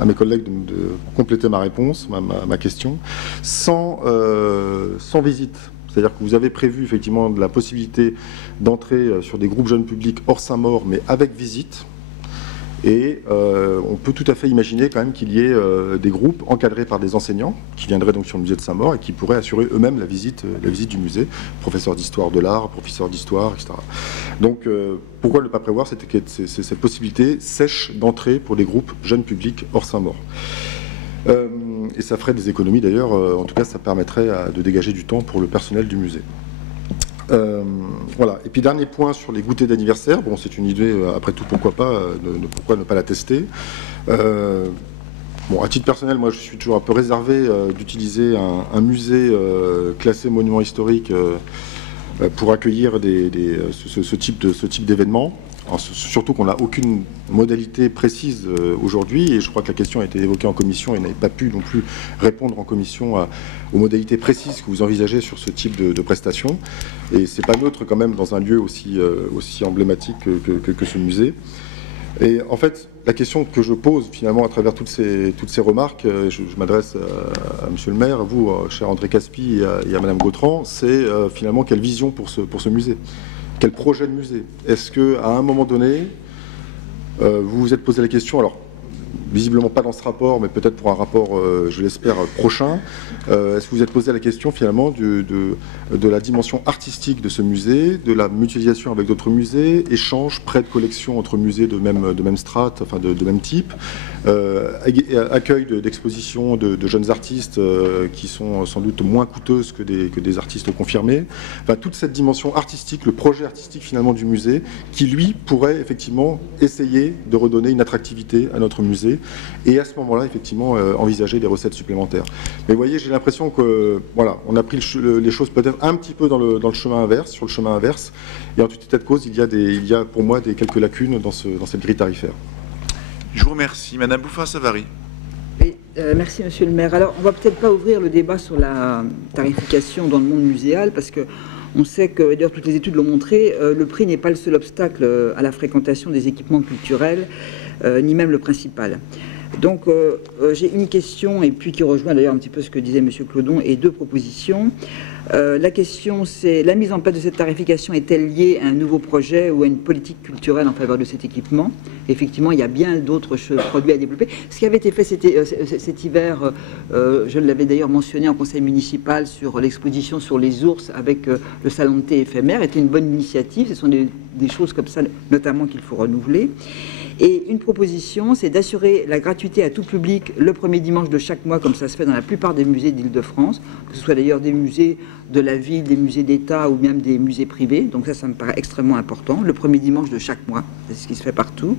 à mes collègues de compléter ma réponse, ma question, sans visite. C'est-à-dire que vous avez prévu effectivement de la possibilité d'entrer sur des groupes jeunes publics hors Saint-Maur, mais avec visite. Et on peut tout à fait imaginer quand même qu'il y ait des groupes encadrés par des enseignants qui viendraient donc sur le musée de Saint-Maur et qui pourraient assurer eux-mêmes la visite du musée, professeurs d'histoire de l'art, professeurs d'histoire, etc. Donc pourquoi ne pas prévoir cette possibilité sèche d'entrée pour des groupes jeunes publics hors Saint-Maur? Et ça ferait des économies d'ailleurs, en tout cas ça permettrait de dégager du temps pour le personnel du musée. Voilà. Et puis dernier point sur les goûters d'anniversaire. Bon, c'est une idée, après tout, pourquoi ne pas la tester. Bon, à titre personnel, moi je suis toujours un peu réservé d'utiliser un musée classé monument historique pour accueillir ce type d'événement. Surtout qu'on n'a aucune modalité précise aujourd'hui, et je crois que la question a été évoquée en commission et n'avait pas pu non plus répondre en commission aux modalités précises que vous envisagez sur ce type de prestations. Et c'est pas neutre quand même dans un lieu aussi emblématique que ce musée. Et en fait, la question que je pose finalement à travers toutes ces remarques, je m'adresse à Monsieur le maire, à vous, cher André Caspi, et à Madame Gautran, c'est finalement quelle vision pour ce musée ? Quel projet de musée? Est-ce qu'à un moment donné, vous vous êtes posé la question, alors visiblement pas dans ce rapport, mais peut-être pour un rapport, je l'espère, prochain, est-ce que vous vous êtes posé la question finalement de la dimension artistique de ce musée, de la mutualisation avec d'autres musées, échange, prêt de collection entre musées de même strate, enfin de même type, accueil d'expositions de jeunes artistes qui sont sans doute moins coûteuses que des artistes confirmés. Enfin, toute cette dimension artistique, le projet artistique finalement du musée, qui lui pourrait effectivement essayer de redonner une attractivité à notre musée et à ce moment-là effectivement envisager des recettes supplémentaires. Mais vous voyez, j'ai l'impression que voilà, on a pris les choses peut-être un petit peu dans le chemin inverse, sur le chemin inverse, et en tout état de cause, il y a pour moi quelques lacunes dans cette grille tarifaire. Je vous remercie. Madame Bouffin-Savary. Oui, merci Monsieur le maire. Alors, on va peut-être pas ouvrir le débat sur la tarification dans le monde muséal, parce que on sait que, d'ailleurs toutes les études l'ont montré, le prix n'est pas le seul obstacle à la fréquentation des équipements culturels, ni même le principal. Donc, j'ai une question, et puis qui rejoint d'ailleurs un petit peu ce que disait Monsieur Clodon, et deux propositions. La question, c'est la mise en place de cette tarification est-elle liée à un nouveau projet ou à une politique culturelle en faveur de cet équipement? Effectivement, il y a bien d'autres produits à développer. Ce qui avait été fait cet hiver, je l'avais d'ailleurs mentionné en conseil municipal sur l'exposition sur les ours avec le salon de thé éphémère, était une bonne initiative. Ce sont des choses comme ça, notamment, qu'il faut renouveler. Et une proposition, c'est d'assurer la gratuité à tout public le premier dimanche de chaque mois, comme ça se fait dans la plupart des musées d'Île-de-France, que ce soit d'ailleurs des musées de la ville, des musées d'État ou même des musées privés. Donc ça me paraît extrêmement important, le premier dimanche de chaque mois, c'est ce qui se fait partout.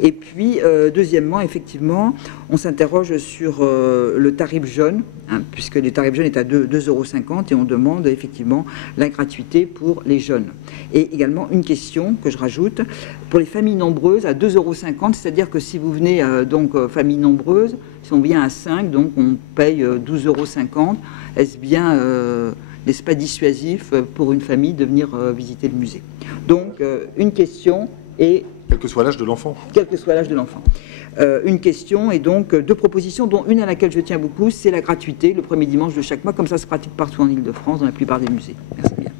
Et puis, deuxièmement, effectivement, on s'interroge sur le tarif jeune, hein, puisque le tarif jeune est à 2,50 € et on demande effectivement la gratuité pour les jeunes. Et également une question que je rajoute, pour les familles nombreuses à 2,50 €, c'est-à-dire que si vous venez famille nombreuse, si on vient à 5, donc on paye 12,50 €, est-ce bien, n'est-ce pas dissuasif pour une famille de venir visiter le musée? Donc une question et... Quel que soit l'âge de l'enfant. Quel que soit l'âge de l'enfant. Une question et donc deux propositions, dont une à laquelle je tiens beaucoup, c'est la gratuité, le premier dimanche de chaque mois, comme ça se pratique partout en Île-de-France, dans la plupart des musées. Merci bien.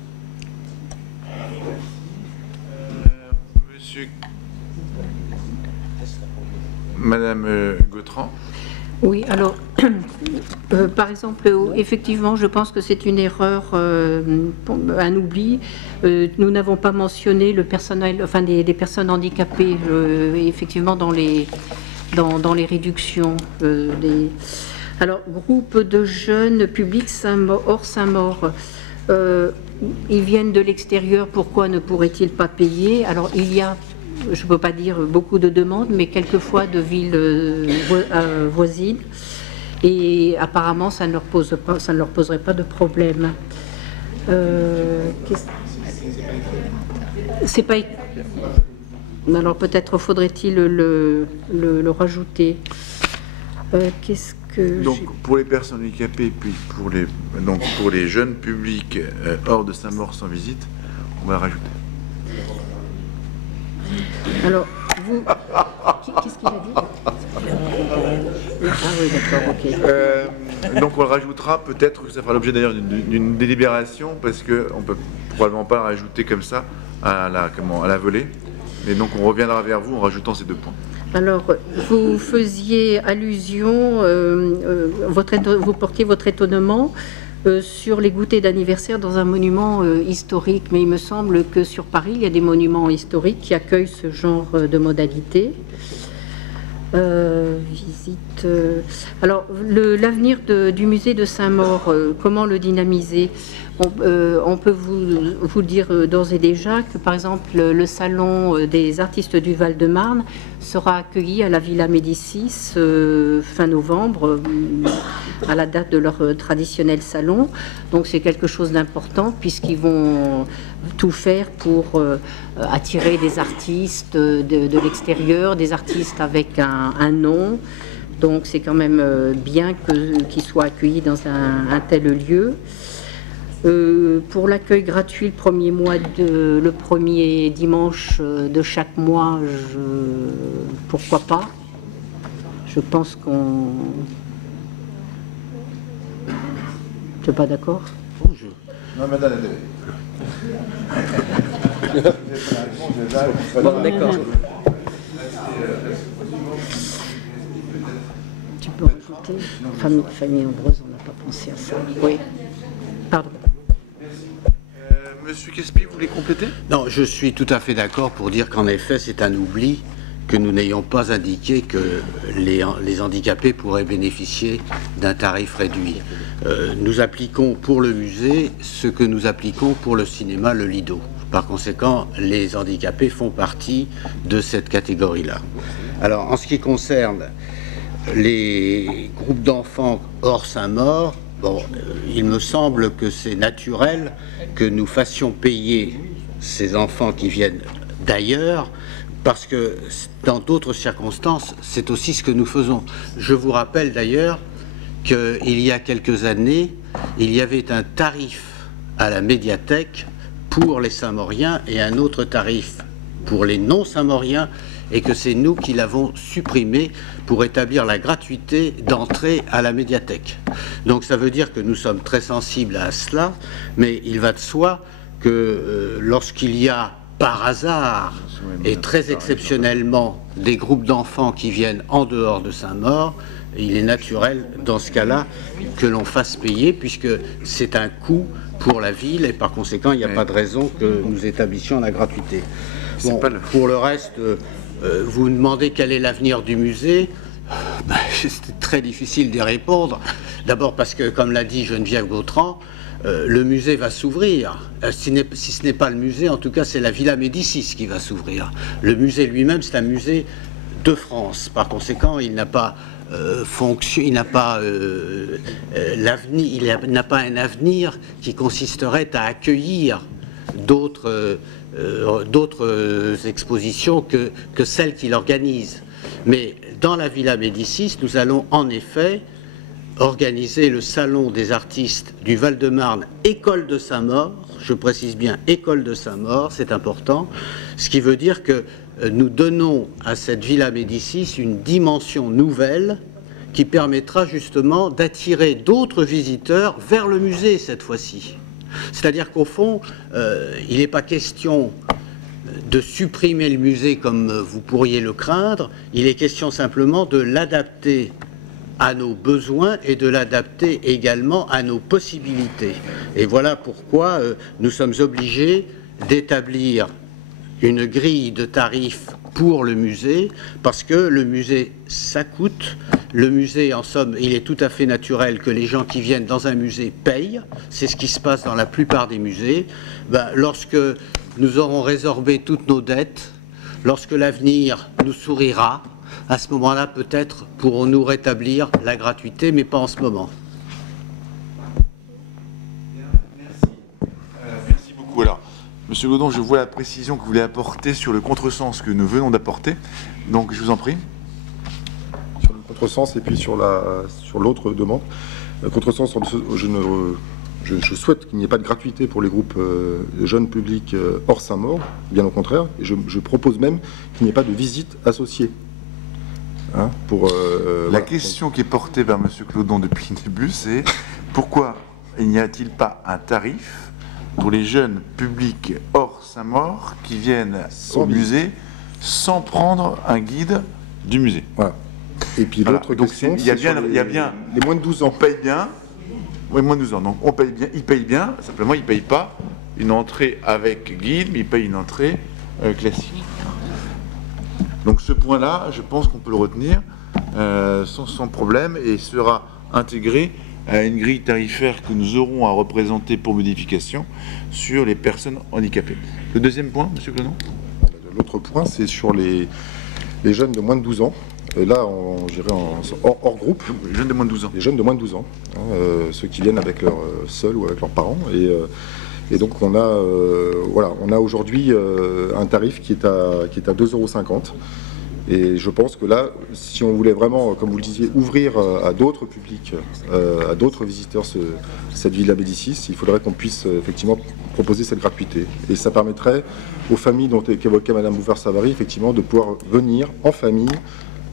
Monsieur... Madame Gautran. Oui, alors, par exemple, effectivement, je pense que c'est une erreur, un oubli. Nous n'avons pas mentionné le personnel, enfin des personnes handicapées, effectivement, dans les réductions. Alors, groupe de jeunes publics hors Saint-Maur, ils viennent de l'extérieur, pourquoi ne pourraient-ils pas payer? Alors, il y a, je ne peux pas dire beaucoup de demandes, mais quelquefois de villes voisines. Et apparemment, ça ne leur poserait pas de problème. C'est pas... Alors peut-être faudrait-il le rajouter. Qu'est-ce que... Donc pour les personnes handicapées, puis pour les jeunes publics hors de Saint-Maur sans visite, on va rajouter. Alors, vous... Qu'est-ce qu'il a dit? Ah oui, d'accord, ok. Donc on le rajoutera, peut-être que ça fera l'objet d'ailleurs d'une délibération, parce qu'on ne peut probablement pas rajouter comme ça à la volée. Mais donc on reviendra vers vous en rajoutant ces deux points. Alors, vous faisiez allusion, vous portiez votre étonnement sur les goûters d'anniversaire dans un monument historique, mais il me semble que sur Paris, il y a des monuments historiques qui accueillent ce genre de modalités. Visite. Alors, l'avenir du musée de Saint-Maur, comment le dynamiser? On peut vous dire d'ores et déjà que, par exemple, le salon des artistes du Val-de-Marne sera accueilli à la Villa Médicis fin novembre, à la date de leur traditionnel salon. Donc c'est quelque chose d'important puisqu'ils vont tout faire pour attirer des artistes de l'extérieur, des artistes avec un nom. Donc c'est quand même bien qu'ils soient accueillis dans un tel lieu. Pour l'accueil gratuit le premier dimanche de chaque mois, pourquoi pas? Je pense qu'on... Tu n'es pas d'accord? Non, madame, Bon, d'accord. Tu peux rajouter famille nombreuse, on n'a pas pensé à ça. Oui. Pardon. Monsieur Quespi, vous voulez compléter? Non, je suis tout à fait d'accord pour dire qu'en effet, c'est un oubli que nous n'ayons pas indiqué que les handicapés pourraient bénéficier d'un tarif réduit. Nous appliquons pour le musée ce que nous appliquons pour le cinéma, le Lido. Par conséquent, les handicapés font partie de cette catégorie-là. Alors, en ce qui concerne les groupes d'enfants hors Saint-Maur, bon, il me semble que c'est naturel que nous fassions payer ces enfants qui viennent d'ailleurs, parce que dans d'autres circonstances, c'est aussi ce que nous faisons. Je vous rappelle d'ailleurs qu'il y a quelques années, il y avait un tarif à la médiathèque pour les Saint-Mauriens et un autre tarif pour les non-Saint-Mauriens, et que c'est nous qui l'avons supprimé pour établir la gratuité d'entrée à la médiathèque. Donc ça veut dire que nous sommes très sensibles à cela, mais il va de soi que lorsqu'il y a par hasard et très exceptionnellement des groupes d'enfants qui viennent en dehors de Saint-Maur, il est naturel dans ce cas-là que l'on fasse payer, puisque c'est un coût pour la ville et par conséquent il n'y a pas de raison que nous établissions la gratuité. Bon, pour le reste, vous me demandez quel est l'avenir du musée. C'est très difficile d'y répondre. D'abord parce que, comme l'a dit Geneviève Gautran, le musée va s'ouvrir. Si ce n'est pas le musée, en tout cas c'est la Villa Médicis qui va s'ouvrir. Le musée lui-même, c'est un musée de France. Par conséquent, il n'a pas il n'a pas l'avenir, il n'a pas un avenir qui consisterait à accueillir d'autres expositions que celles qu'il organise. Mais dans la Villa Médicis, nous allons en effet organiser le salon des artistes du Val-de-Marne, École de Saint-Maur, je précise bien École de Saint-Maur, c'est important, ce qui veut dire que nous donnons à cette Villa Médicis une dimension nouvelle qui permettra justement d'attirer d'autres visiteurs vers le musée cette fois-ci. C'est-à-dire qu'au fond, il n'est pas question de supprimer le musée comme vous pourriez le craindre, il est question simplement de l'adapter à nos besoins et de l'adapter également à nos possibilités. Et voilà pourquoi nous sommes obligés d'établir une grille de tarifs pour le musée, parce que le musée, ça coûte. Le musée, en somme, il est tout à fait naturel que les gens qui viennent dans un musée payent. C'est ce qui se passe dans la plupart des musées. Lorsque nous aurons résorbé toutes nos dettes, lorsque l'avenir nous sourira, à ce moment-là, peut-être pourrons-nous rétablir la gratuité, mais pas en ce moment. Merci beaucoup. Alors, Monsieur Gaudon, je vois la précision que vous voulez apporter sur le contresens que nous venons d'apporter. Donc, je vous en prie. Sur le contresens et puis sur l'autre demande. Contresens, je souhaite qu'il n'y ait pas de gratuité pour les groupes jeunes publics hors Saint-Maur, bien au contraire. Et je propose même qu'il n'y ait pas de visite associée. Hein, la question qui est portée par M. Claudon depuis le début, c'est pourquoi il n'y a-t-il pas un tarif pour les jeunes publics hors Saint-Maur qui viennent au musée sans prendre un guide du musée. Voilà. Et puis l'autre question, il y a bien les moins de 12 ans. On paye bien. Oui, moins de 12 ans. Donc on paye bien. Ils payent bien. Simplement, ils ne payent pas une entrée avec guide, mais ils payent une entrée classique. Donc ce point-là, je pense qu'on peut le retenir sans problème et sera intégré à une grille tarifaire que nous aurons à représenter pour modification sur les personnes handicapées. Le deuxième point, M. Clonon. L'autre point, c'est sur les jeunes de moins de 12 ans. Et là, j'irai hors groupe. Les jeunes de moins de 12 ans. Les jeunes de moins de 12 ans, hein, ceux qui viennent avec leur seuls ou avec leurs parents. Et donc, on a aujourd'hui un tarif qui est à 2,50 €. Et je pense que là, si on voulait vraiment, comme vous le disiez, ouvrir à d'autres publics, à d'autres visiteurs cette Villa Médicis, il faudrait qu'on puisse effectivement proposer cette gratuité. Et ça permettrait aux familles qu'évoquait Mme Bouvard-Savary, effectivement, de pouvoir venir en famille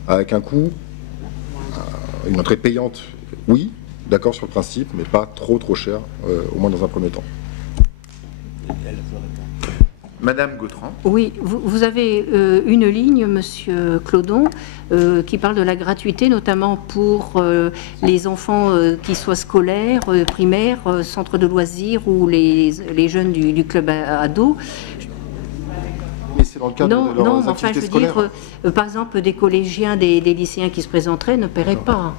avec un coût, une entrée payante, oui, d'accord sur le principe, mais pas trop cher, au moins dans un premier temps. Madame Gautran. Oui, vous avez une ligne, Monsieur Clodon, qui parle de la gratuité, notamment pour les enfants qui soient scolaires, primaires, centres de loisirs ou les jeunes du club ado. Mais c'est dans le cadre de leurs activités scolaires. Je veux dire, par exemple, des collégiens, des lycéens qui se présenteraient ne paieraient pas.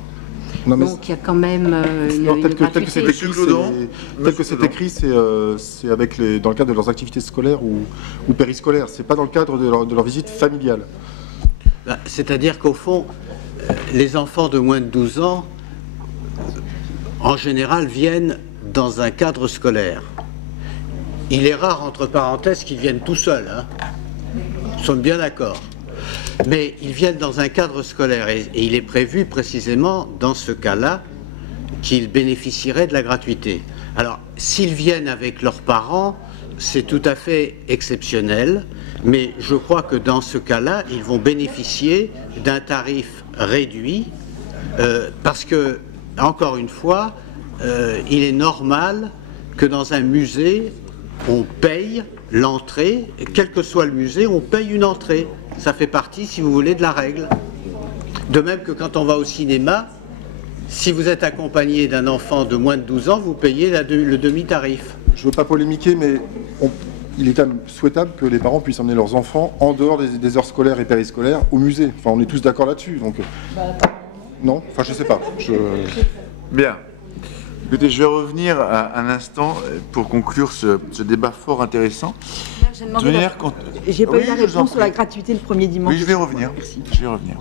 Non, mais donc il y a quand même une gratuité. Tel que c'est écrit, c'est dans le cadre de leurs activités scolaires ou périscolaires. C'est pas dans le cadre de leur visite familiale. C'est-à-dire qu'au fond, les enfants de moins de 12 ans, en général, viennent dans un cadre scolaire. Il est rare, entre parenthèses, qu'ils viennent tout seuls. Hein. Nous sommes bien d'accord. Mais ils viennent dans un cadre scolaire et il est prévu précisément dans ce cas-là qu'ils bénéficieraient de la gratuité. Alors, s'ils viennent avec leurs parents, c'est tout à fait exceptionnel, mais je crois que dans ce cas-là, ils vont bénéficier d'un tarif réduit parce que, encore une fois, il est normal que dans un musée, on paye l'entrée, quel que soit le musée, on paye une entrée. Ça fait partie, si vous voulez, de la règle. De même que quand on va au cinéma, si vous êtes accompagné d'un enfant de moins de 12 ans, vous payez le demi-tarif. Je ne veux pas polémiquer, mais il est quand même souhaitable que les parents puissent emmener leurs enfants en dehors des heures scolaires et périscolaires au musée. Enfin, on est tous d'accord là-dessus. Donc, non, enfin, je ne sais pas. Bien. Écoutez, je vais revenir un instant pour conclure ce débat fort intéressant. J'ai pas eu la réponse sur la gratuité le premier dimanche. Oui, je vais revenir. Merci. Je vais revenir.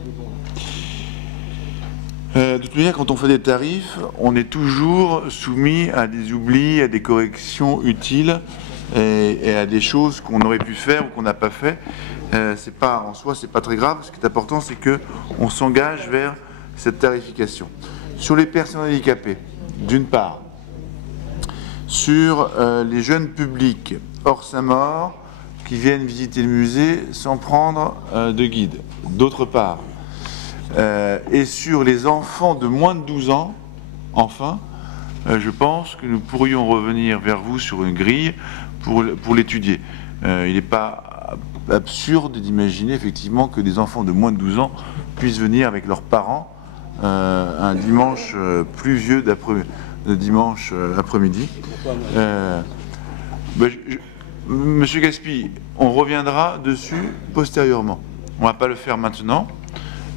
De toute manière, quand on fait des tarifs, on est toujours soumis à des oublis, à des corrections utiles et à des choses qu'on aurait pu faire ou qu'on n'a pas fait. C'est pas, en soi, c'est pas très grave. Ce qui est important, c'est qu'on s'engage vers cette tarification. Sur les personnes handicapées, d'une part, sur les jeunes publics hors Saint-Maur qui viennent visiter le musée sans prendre de guide, d'autre part, et sur les enfants de moins de 12 ans, enfin, je pense que nous pourrions revenir vers vous sur une grille pour l'étudier. Il n'est pas absurde d'imaginer effectivement que des enfants de moins de 12 ans puissent venir avec leurs parents un dimanche pluvieux de dimanche après-midi. Monsieur Gaspy, on reviendra dessus postérieurement. On ne va pas le faire maintenant,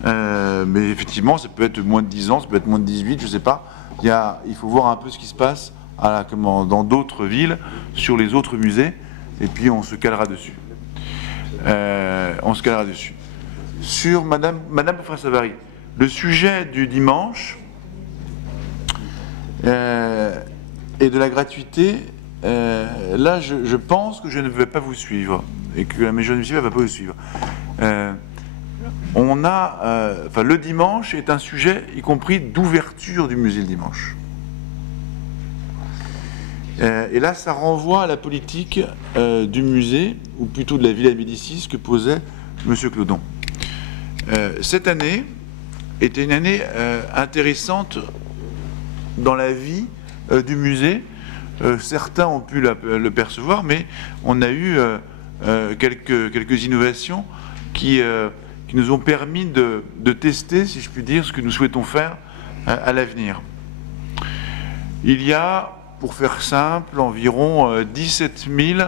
mais effectivement, ça peut être moins de 10 ans, ça peut être moins de 18, je ne sais pas. Il faut voir un peu ce qui se passe dans d'autres villes, sur les autres musées, et puis on se calera dessus. Sur Madame Bouvard-Savary, le sujet du dimanche et de la gratuité, là je pense que je ne vais pas vous suivre et que la majorité ne va pas vous suivre. Le dimanche est un sujet, y compris d'ouverture du musée le dimanche. Et là, ça renvoie à la politique du musée, ou plutôt de la Villa Médicis, que posait M. Clodon. Cette année était une année intéressante dans la vie du musée. Certains ont pu le percevoir, mais on a eu quelques innovations qui nous ont permis de tester, si je puis dire, ce que nous souhaitons faire à l'avenir. Il y a, pour faire simple, environ 17 000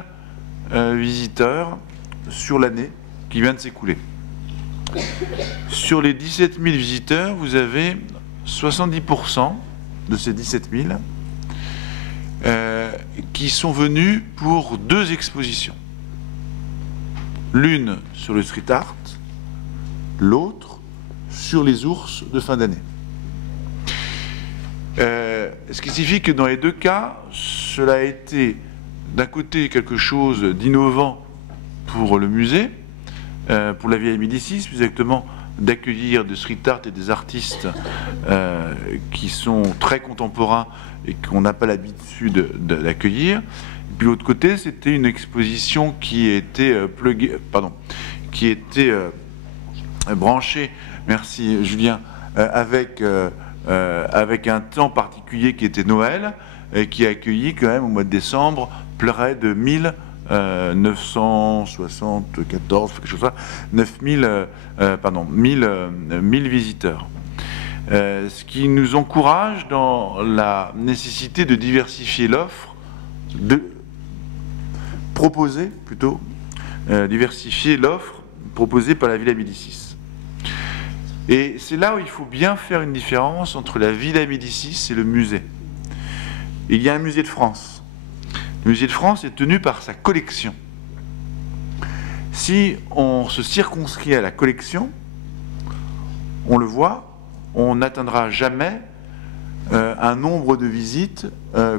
visiteurs sur l'année qui vient de s'écouler. Sur les 17 000 visiteurs, vous avez 70% de ces 17 000 qui sont venus pour 2 expositions. L'une sur le street art, l'autre sur les ours de fin d'année. Ce qui signifie que dans les 2 cas, cela a été d'un côté quelque chose d'innovant pour le musée, pour la Villa Médicis, plus exactement d'accueillir des street art et des artistes qui sont très contemporains et qu'on n'a pas l'habitude d'accueillir. Puis l'autre côté, c'était une exposition qui était branchée, merci Julien, avec un temps particulier qui était Noël, et qui a accueilli quand même au mois de décembre près de 1974, quelque chose comme ça, 1000 visiteurs. Ce qui nous encourage dans la nécessité de diversifier l'offre, diversifier l'offre proposée par la Villa Médicis. Et c'est là où il faut bien faire une différence entre la Villa Médicis et le musée. Il y a un musée de France. Le musée de France est tenu par sa collection. Si on se circonscrit à la collection, on le voit, on n'atteindra jamais un nombre de visites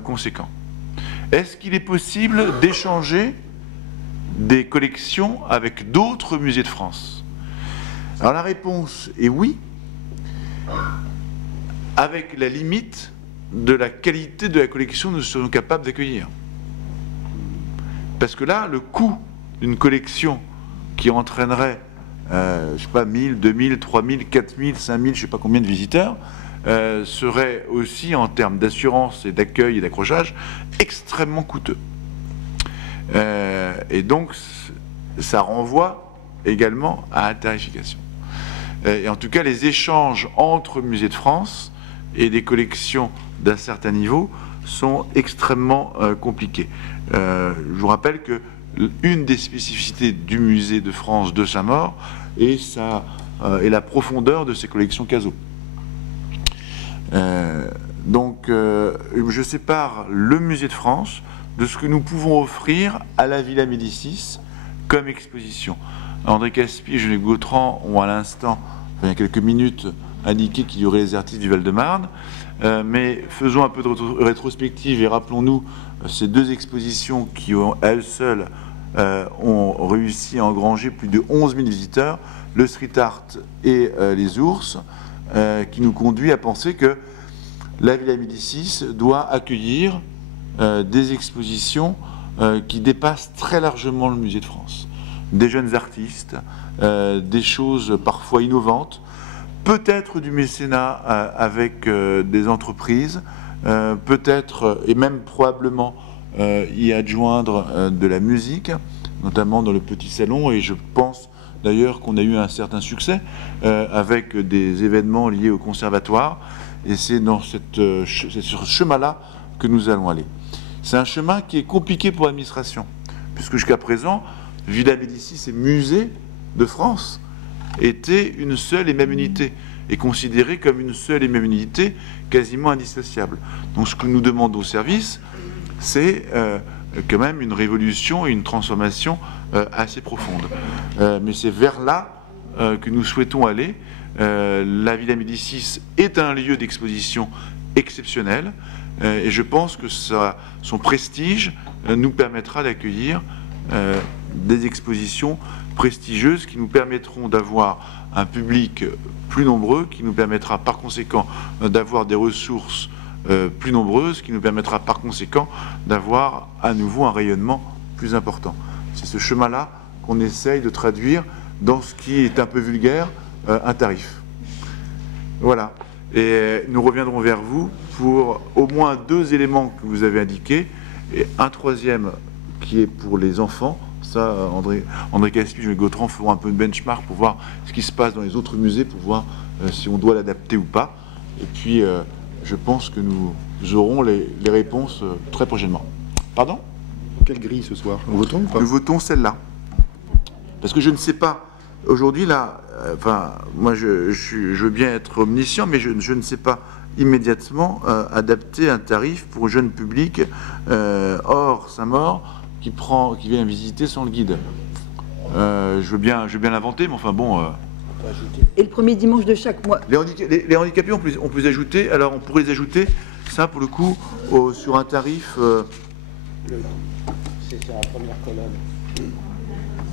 conséquent. Est-ce qu'il est possible d'échanger des collections avec d'autres musées de France? Alors la réponse est oui, avec la limite de la qualité de la collection que nous serions capables d'accueillir. Parce que là, le coût d'une collection qui entraînerait, je ne sais pas, 1000, 2000, 3000, 4000, 5000, je ne sais pas combien de visiteurs, serait aussi, en termes d'assurance et d'accueil et d'accrochage, extrêmement coûteux. Et donc, ça renvoie également à la tarification. Et en tout cas, les échanges entre musées de France et des collections d'un certain niveau sont extrêmement compliqués. Je vous rappelle que une des spécificités du musée de France de Saint-Maur est la profondeur de ses collections Cazaux. Donc, je sépare le musée de France de ce que nous pouvons offrir à la Villa Médicis comme exposition. André Caspie et Julie Gautran ont à l'instant, il y a quelques minutes, indiqué qu'il y aurait les artistes du Val-de-Marne, mais faisons un peu de rétrospective et rappelons-nous ces 2 expositions qui, à elles seules, ont réussi à engranger plus de 11 000 visiteurs, le street art et les ours, qui nous conduit à penser que la Villa Médicis doit accueillir des expositions qui dépassent très largement le musée de France. Des jeunes artistes, des choses parfois innovantes, peut-être du mécénat avec des entreprises, peut-être et même probablement y adjoindre de la musique, notamment dans le petit salon, et je pense d'ailleurs qu'on a eu un certain succès avec des événements liés au conservatoire, et c'est sur ce chemin-là que nous allons aller. C'est un chemin qui est compliqué pour l'administration, puisque jusqu'à présent, Villa Médicis et Musée de France étaient une seule et même unité, et considérés comme une seule et même unité quasiment indissociable. Donc ce que nous demandons au service, c'est quand même une révolution et une transformation assez profonde. Mais c'est vers là que nous souhaitons aller. La Villa Médicis est un lieu d'exposition exceptionnel, et je pense que son prestige nous permettra d'accueillir des expositions prestigieuses qui nous permettront d'avoir un public plus nombreux, qui nous permettra par conséquent d'avoir des ressources plus nombreuses, qui nous permettra par conséquent d'avoir à nouveau un rayonnement plus important. C'est ce chemin-là qu'on essaye de traduire dans ce qui est un peu vulgaire, un tarif. Voilà. Et nous reviendrons vers vous pour au moins 2 éléments que vous avez indiqués, et un 3e qui est pour les enfants. Ça, André Caspie et Julie Gautran feront un peu de benchmark pour voir ce qui se passe dans les autres musées, pour voir si on doit l'adapter ou pas. Et puis, je pense que nous aurons les réponses très prochainement. Pardon ? Quelle grille ce soir? Nous votons ou pas? Nous votons celle-là. Parce que je ne sais pas aujourd'hui, là, moi, je veux bien être omniscient, mais je ne sais pas immédiatement adapter un tarif pour jeune public hors Saint-Maur qui vient visiter sans le guide. Je veux bien l'inventer, mais enfin bon... Et le premier dimanche de chaque mois. Les handicapés, on peut les ajouter. Alors, on pourrait les ajouter, ça, pour le coup, sur un tarif... C'est sur la première colonne.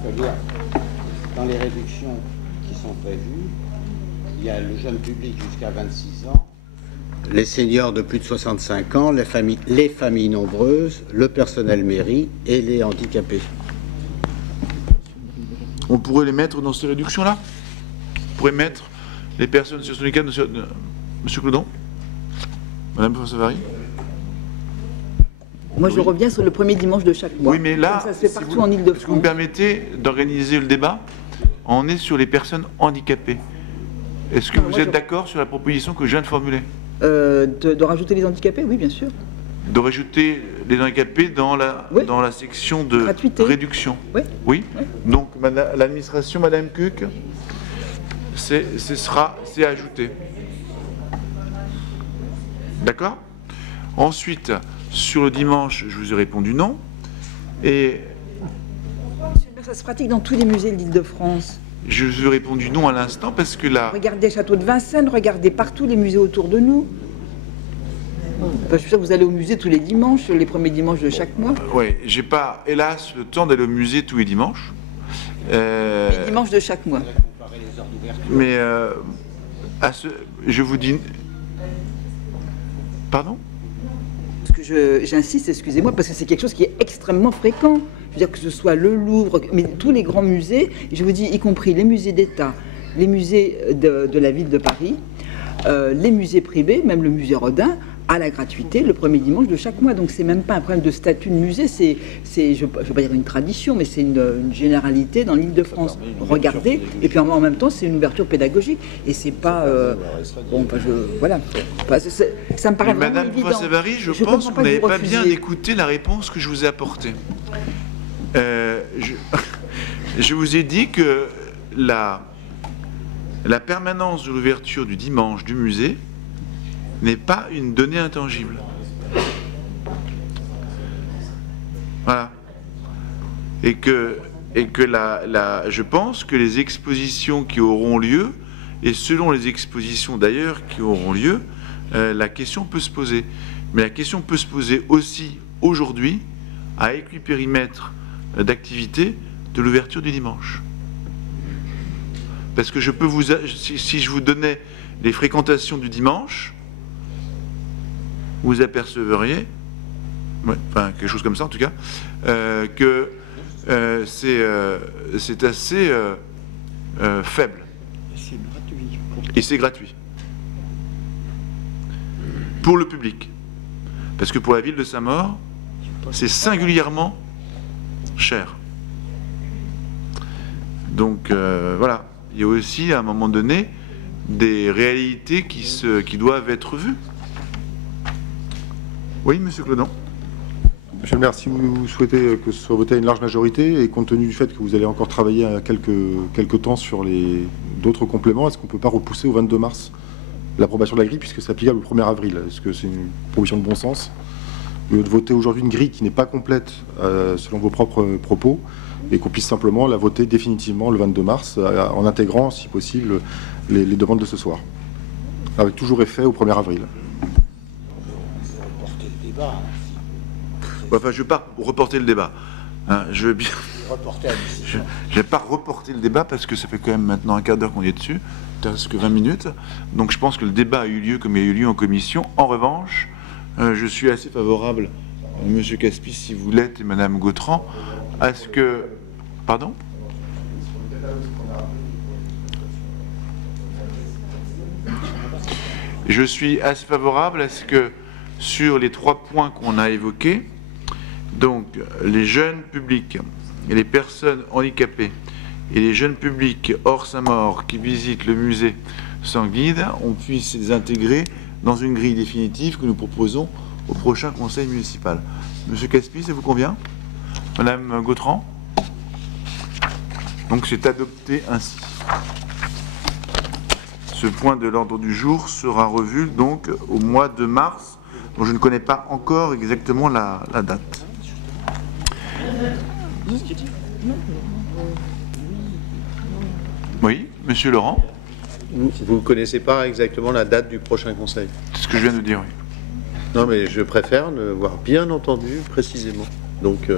C'est-à-dire, dans les réductions qui sont prévues, il y a le jeune public jusqu'à 26 ans, les seniors de plus de 65 ans, les familles nombreuses, le personnel mairie et les handicapés. On pourrait les mettre dans ces réductions-là? On pourrait mettre les personnes sur handicap, Monsieur Clodon? Madame Savary? Moi, je reviens sur le premier dimanche de chaque mois. Oui, mais là, comme ça se fait partout en Ile-de-France. si vous me permettez d'organiser le débat, on est sur les personnes handicapées. Est-ce que vous êtes d'accord sur la proposition que je viens de formuler? De rajouter les handicapés, oui, bien sûr. De rajouter les handicapés dans la section de gratuité. Réduction. Oui. Oui. Donc, l'administration, Madame Cuc, c'est ajouté. D'accord? Ensuite, sur le dimanche, je vous ai répondu non. Et... Ça se pratique dans tous les musées de l'Île-de-France. Je vous ai répondu non à l'instant parce que là... Regardez le château de Vincennes, regardez partout les musées autour de nous. Je suis sûr que vous allez au musée tous les dimanches, les premiers dimanches de chaque mois. Oui, j'ai pas, hélas, le temps d'aller au musée tous les dimanches. Les dimanches de chaque mois. Mais je vous dis... Pardon? Parce que j'insiste, excusez-moi, parce que c'est quelque chose qui est extrêmement fréquent. Je veux dire que ce soit le Louvre, mais tous les grands musées, je vous dis, y compris les musées d'État, les musées de la ville de Paris, les musées privés, même le musée Rodin, à la gratuité le premier dimanche de chaque mois. Donc c'est même pas un problème de statut de musée, c'est je ne veux pas dire une tradition, mais c'est une généralité dans l'Île-de-France. Regardez, et puis en même temps c'est une ouverture pédagogique, et c'est pas voilà. Ça me paraît vraiment évident. Madame Savary, je pense que vous n'avez pas bien écouté la réponse que je vous ai apportée. Je vous ai dit que la permanence de l'ouverture du dimanche du musée n'est pas une donnée intangible. Voilà. Et que je pense que les expositions qui auront lieu, et selon les expositions d'ailleurs qui auront lieu, la question peut se poser. Mais la question peut se poser aussi aujourd'hui à équipérimètre d'activité de l'ouverture du dimanche. Parce que je peux si je vous donnais les fréquentations du dimanche, vous apercevriez, enfin quelque chose comme ça en tout cas, que c'est assez faible. Et c'est gratuit. Pour le public. Parce que pour la ville de Saint-Maur, c'est singulièrement cher. Donc voilà, il y a aussi à un moment donné des réalités qui doivent être vues. Oui, Monsieur Clodon. Monsieur le maire, si vous souhaitez que ce soit voté à une large majorité, et compte tenu du fait que vous allez encore travailler à quelques temps sur d'autres compléments, est-ce qu'on ne peut pas repousser au 22 mars l'approbation de la grille, puisque c'est applicable au 1er avril? Est-ce que c'est une proposition de bon sens? Au lieu de voter aujourd'hui une grille qui n'est pas complète selon vos propres propos, et qu'on puisse simplement la voter définitivement le 22 mars, en intégrant, si possible, les demandes de ce soir, avec toujours effet au 1er avril. Enfin, je ne veux pas reporter le débat. Hein, je veux bien. Je ne vais pas reporter le débat parce que ça fait quand même maintenant un quart d'heure qu'on y est dessus, presque 20 minutes. Donc je pense que le débat a eu lieu comme il a eu lieu en commission. En revanche, je suis assez favorable, Monsieur Caspy, si vous l'êtes, et Madame Gautran, à ce que... Pardon ? Je suis assez favorable à ce que, sur les 3 points qu'on a évoqués, donc les jeunes publics et les personnes handicapées et les jeunes publics hors Saint-Maur qui visitent le musée sans guide, on puisse les intégrer dans une grille définitive que nous proposons au prochain conseil municipal. Monsieur Caspy, ça vous convient? Madame Gautran? Donc c'est adopté ainsi. Ce point de l'ordre du jour sera revu donc au mois de mars, dont je ne connais pas encore exactement la date. Oui, monsieur Laurent? Vous ne connaissez pas exactement la date du prochain conseil? C'est ce que je viens de dire, oui. Non, mais je préfère le voir bien entendu précisément. Donc,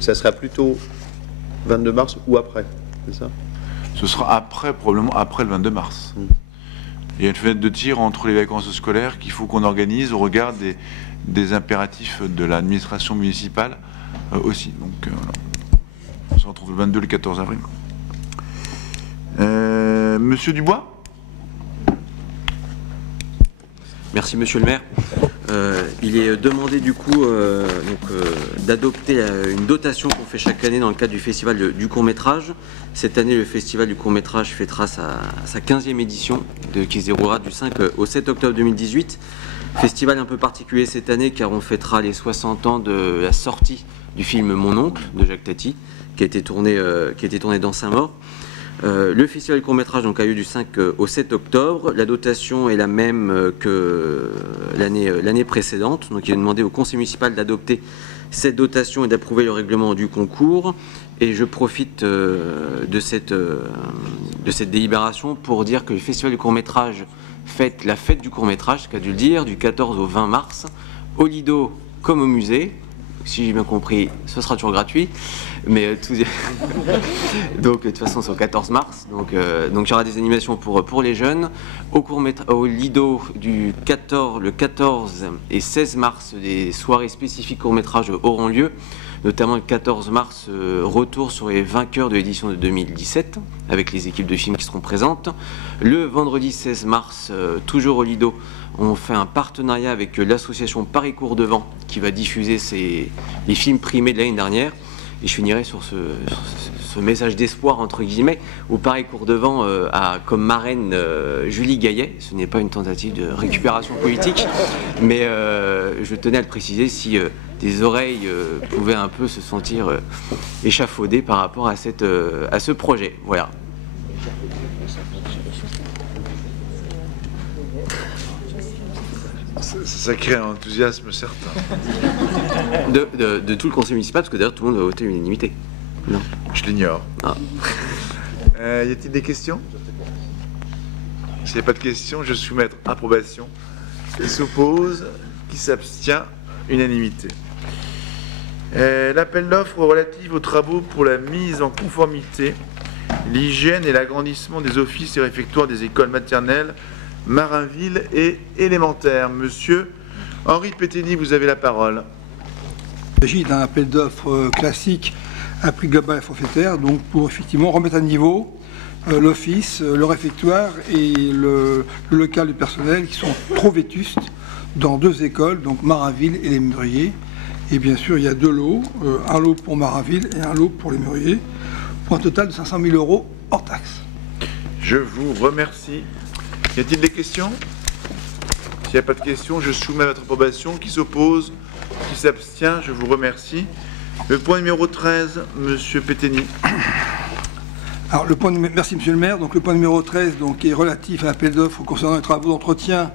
ça sera plutôt 22 mars ou après, c'est ça? Ce sera après, probablement après le 22 mars. Il y a une fenêtre de tir entre les vacances scolaires qu'il faut qu'on organise au regard des impératifs de l'administration municipale aussi. Donc, voilà. On se retrouve le 22 et le 14 avril. Monsieur Dubois? Merci Monsieur le maire. Il est demandé du coup d'adopter une dotation qu'on fait chaque année dans le cadre du festival du court-métrage. Cette année, le festival du court-métrage fêtera sa 15e édition qui se déroulera du 5 au 7 octobre 2018. Festival un peu particulier cette année car on fêtera les 60 ans de la sortie du film Mon oncle de Jacques Tati qui a été tourné dans Saint-Maur. Le festival court-métrage donc a lieu du 5 au 7 octobre. La dotation est la même que l'année précédente. Donc il est demandé au conseil municipal d'adopter cette dotation et d'approuver le règlement du concours. Et je profite de cette délibération pour dire que le festival du court-métrage fête la fête du court-métrage, ce qu'a dû le dire, du 14 au 20 mars, au Lido comme au musée. Si j'ai bien compris, ce sera toujours gratuit. Mais donc de toute façon c'est au 14 mars. Donc il y aura des animations pour les jeunes. Au Lido le 14 et 16 mars, des soirées spécifiques court-métrage auront lieu. Notamment le 14 mars, retour sur les vainqueurs de l'édition de 2017, avec les équipes de films qui seront présentes. Le vendredi 16 mars, toujours au Lido, on fait un partenariat avec l'association Paris Cours Devant, qui va diffuser les films primés de l'année dernière. Et je finirai sur ce message d'espoir, entre guillemets, où Paris Cours Devant a comme marraine Julie Gaillet. Ce n'est pas une tentative de récupération politique, mais je tenais à le préciser si des oreilles pouvaient un peu se sentir échafaudées par rapport à ce projet. Voilà. Ça crée un enthousiasme certain. De tout le conseil municipal, parce que d'ailleurs tout le monde va voter à l'unanimité. Non. Je l'ignore. Ah. Y a-t-il des questions? S'il n'y a pas de questions, je soumets à approbation. Qui s'oppose? Qui s'abstient? Unanimité. L'appel d'offres relatif aux travaux pour la mise en conformité, l'hygiène et l'agrandissement des offices et réfectoires des écoles maternelles Marinville et élémentaire. Monsieur Henri Péteny, vous avez la parole. Il s'agit d'un appel d'offres classique à prix global et forfaitaire, donc pour effectivement remettre à niveau l'office, le réfectoire et le local du personnel qui sont trop vétustes dans deux écoles, donc Marinville et les Mûriers. Et bien sûr, il y a deux lots, un lot pour Marinville et un lot pour les Mûriers, pour un total de 500 000 € hors taxe. Je vous remercie. Y a-t-il des questions? S'il n'y a pas de questions, je soumets à votre approbation. Qui s'oppose? Qui s'abstient? Je vous remercie. Le point numéro 13, monsieur Péteny. Alors, merci monsieur le maire. Donc, le point numéro 13 donc, est relatif à l'appel d'offres concernant les travaux d'entretien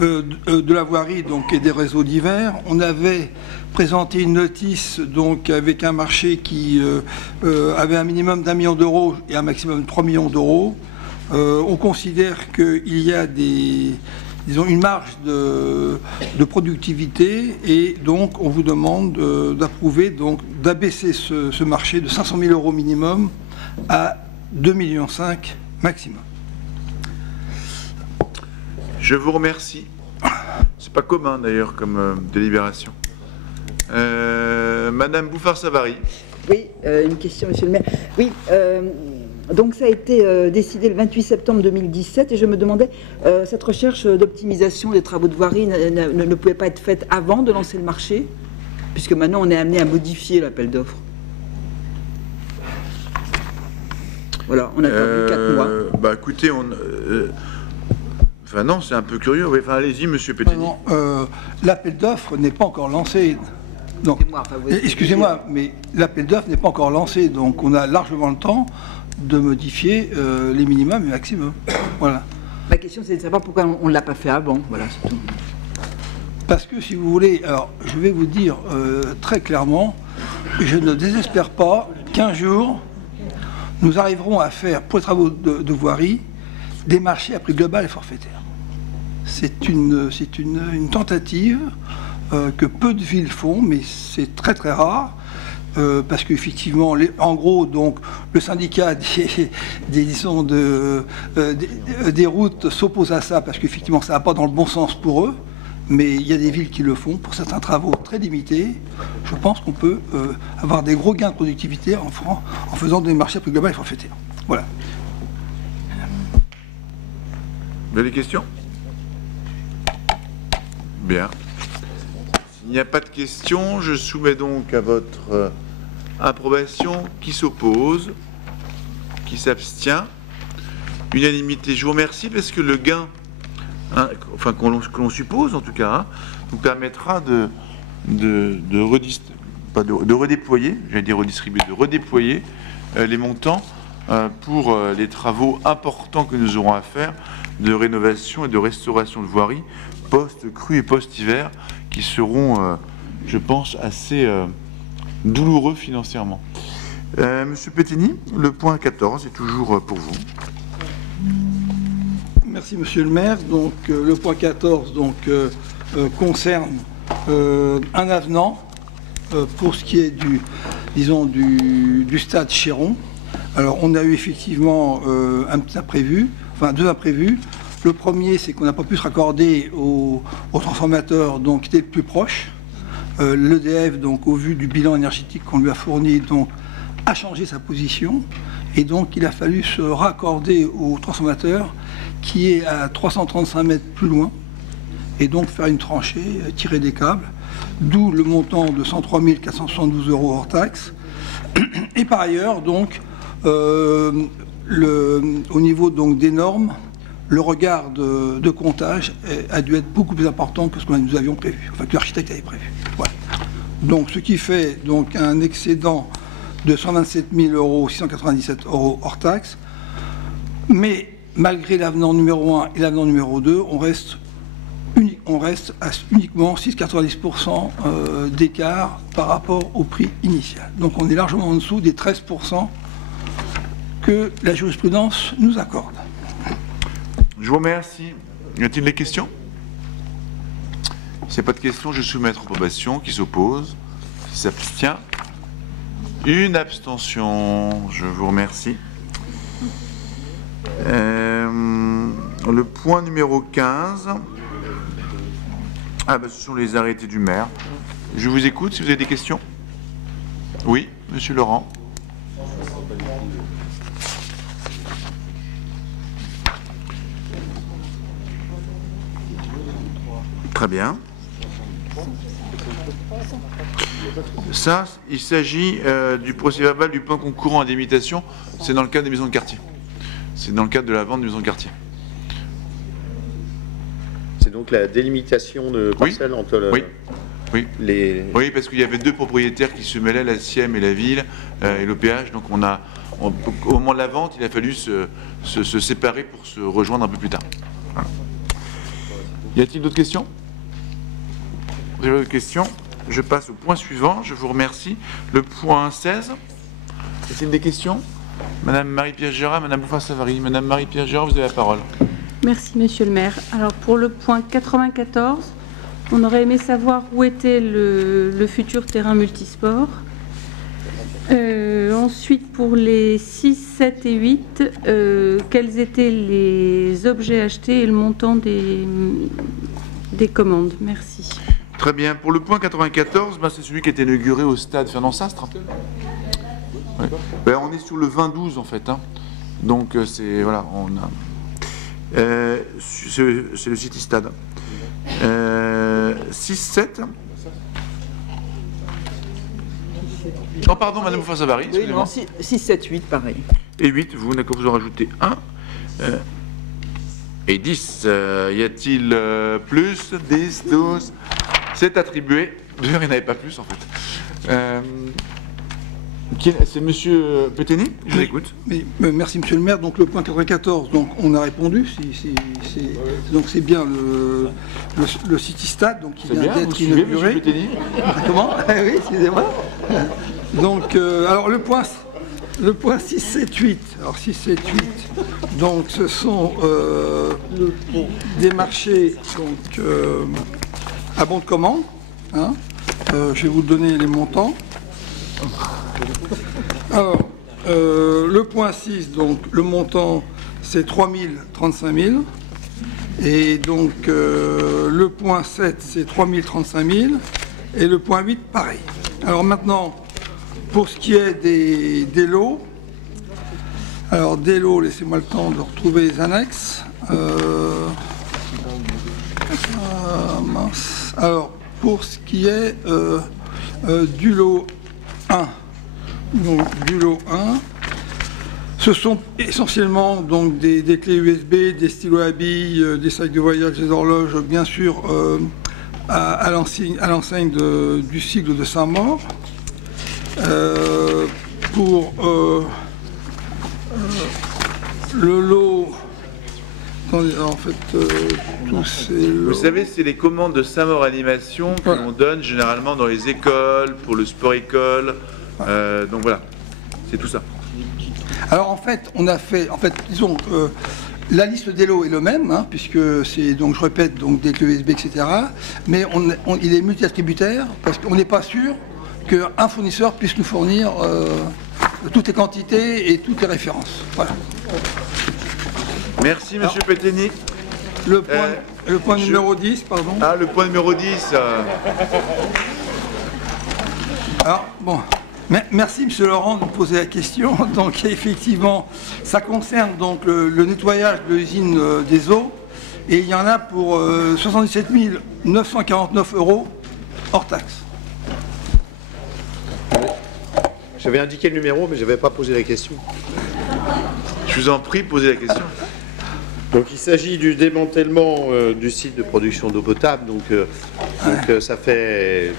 de la voirie donc, et des réseaux divers. On avait présenté une notice donc, avec un marché qui avait un minimum d'1 million d'euros et un maximum de 3 millions d'euros. On considère qu'il y a une marge de productivité et donc on vous demande d'approuver, donc d'abaisser ce marché de 500 000 € minimum à 2,5 millions maximum. Je vous remercie. C'est pas commun d'ailleurs comme délibération. Madame Bouffard-Savary. Oui, une question, monsieur le maire. Oui, donc ça a été décidé le 28 septembre 2017 et je me demandais, cette recherche d'optimisation des travaux de voirie ne pouvait pas être faite avant de lancer le marché, puisque maintenant on est amené à modifier l'appel d'offres. Voilà, on a perdu 4 mois. Bah écoutez, enfin non, c'est un peu curieux. Enfin, allez-y, monsieur Péteny. L'appel d'offres n'est pas encore lancé. Excusez-moi, mais l'appel d'offres n'est pas encore lancé, donc on a largement le temps de modifier les minimums et maximums. Voilà. Ma question, c'est de savoir pourquoi on ne l'a pas fait avant. Voilà, c'est tout. Parce que, si vous voulez, alors, je vais vous dire très clairement, je ne désespère pas qu'un jour, nous arriverons à faire, pour les travaux de voirie, des marchés à prix global et forfaitaire. C'est une tentative que peu de villes font, mais c'est très très rare. Parce qu'effectivement, en gros, donc, le syndicat des routes s'oppose à ça, parce qu'effectivement, ça ne va pas dans le bon sens pour eux, mais il y a des villes qui le font pour certains travaux très limités. Je pense qu'on peut avoir des gros gains de productivité en faisant des marchés plus globaux et forfaitaires. Voilà. Vous avez des questions? Bien. S'il n'y a pas de questions, je soumets donc à votre approbation. Qui s'oppose? Qui s'abstient? Unanimité. Je vous remercie parce que le gain, hein, enfin que l'on suppose en tout cas, hein, nous permettra de redéployer, j'allais dire redistribuer, de redéployer les montants pour les travaux importants que nous aurons à faire de rénovation et de restauration de voirie post-crue et post-hiver qui seront, je pense, assez douloureux financièrement. Monsieur Pettini, le point 14 est toujours pour vous. Merci, Monsieur le maire. Donc, le point 14 concerne un avenant pour ce qui est du stade Chéron. Alors, on a eu effectivement deux imprévus. Le premier, c'est qu'on n'a pas pu se raccorder au transformateur qui était le plus proche. L'EDF, donc, au vu du bilan énergétique qu'on lui a fourni, donc, a changé sa position. Et donc, il a fallu se raccorder au transformateur qui est à 335 mètres plus loin. Et donc, faire une tranchée, tirer des câbles. D'où le montant de 103 472 € hors taxe. Et par ailleurs, donc, au niveau donc, des normes, le regard de comptage a dû être beaucoup plus important que ce que nous avions prévu, enfin que l'architecte avait prévu. Voilà. Donc, ce qui fait donc un excédent de 127 697 € hors taxe. Mais malgré l'avenant numéro 1 et l'avenant numéro 2, on reste à uniquement 6,90% d'écart par rapport au prix initial. Donc, on est largement en dessous des 13% que la jurisprudence nous accorde. Je vous remercie. Y a-t-il des questions? S'il n'y a pas de questions, je soumets à approbation. Qui s'oppose? Qui s'abstient? Une abstention. Je vous remercie. Le point numéro 15. Ah, ce sont les arrêtés du maire. Je vous écoute si vous avez des questions. Oui, monsieur Laurent. Très bien. Ça, il s'agit du procès-verbal du plan concourant à l'indemnisation. C'est dans le cadre des maisons de quartier. C'est dans le cadre de la vente des maisons de quartier. C'est donc la délimitation de parcelles entre les... Oui, parce qu'il y avait deux propriétaires qui se mêlaient, la SIEM et la ville, et l'OPH. Donc au moment de la vente, il a fallu se séparer pour se rejoindre un peu plus tard. Voilà. Y a-t-il d'autres questions? Vous avez d'autres questions? Je passe au point suivant. Je vous remercie. Le point 16. Y a-t-il des questions? Madame Marie-Pierre Gérard, Madame Bouffin-Savary. Madame Marie-Pierre Gérard, vous avez la parole. Merci, Monsieur le maire. Alors, pour le point 94, on aurait aimé savoir où était le futur terrain multisport. Ensuite, pour les 6, 7 et 8, quels étaient les objets achetés et le montant des commandes? Merci. Très bien. Pour le point 94, c'est celui qui a été inauguré au stade Fernand Sastre. Ouais. On est sur le 20-12 en fait. Hein. Donc c'est voilà, on a c'est le City Stade. 6-7. Non, pardon, Madame Bouffin-Savary. Oui, non, 6, 7, 8, pareil. Et 8, vous en rajoutez 1. Et 10. Y a-t-il plus? 10, 12. C'est attribué. D'ailleurs, il n'y en avait pas plus en fait. C'est Monsieur Péteni, je vous écoute. Merci Monsieur le maire. Donc le point 94, donc on a répondu. Donc c'est bien le City Stade, donc qui vient d'être inauguré. Comment? Oui, excusez-moi. Donc alors le point 6, 7, 8. Alors 6, 7, 8. Donc ce sont des marchés donc à bon de commande. Hein. Je vais vous donner les montants. Alors, le point 6, donc le montant, c'est 3 035 000. Et donc, le point 7, c'est 3 035 000. Et le point 8, pareil. Alors maintenant, pour ce qui est des lots, alors des lots, laissez-moi le temps de retrouver les annexes. Mince. Alors, pour ce qui est du lot 1, donc du lot 1, ce sont essentiellement donc des clés USB, des stylos à billes, des sacs de voyage, des horloges, bien sûr à l'enseigne du cycle de Saint-Maur. Pour le lot, attendez, en fait, tous ces lots. Vous savez, c'est les commandes de Saint-Maur Animation que l'on donne généralement dans les écoles, pour le sport-école. Donc voilà, c'est tout ça. Alors en fait, on a fait, disons, la liste des lots est le même, hein, puisque c'est, donc je répète, donc des clés USB, etc. Mais il est multi-attributaire, parce qu'on n'est pas sûr qu'un fournisseur puisse nous fournir toutes les quantités et toutes les références. Voilà. Merci, Monsieur Péteni. Le point numéro 10, pardon. Ah, le point numéro 10. Alors, bon, merci, Monsieur Laurent, de me poser la question. Donc, effectivement, ça concerne donc le nettoyage de l'usine des eaux. Et il y en a pour 77 949 € hors taxe. J'avais indiqué le numéro, mais je n'avais pas posé la question. Je vous en prie, posez la question. Donc il s'agit du démantèlement du site de production d'eau potable. Donc ça fait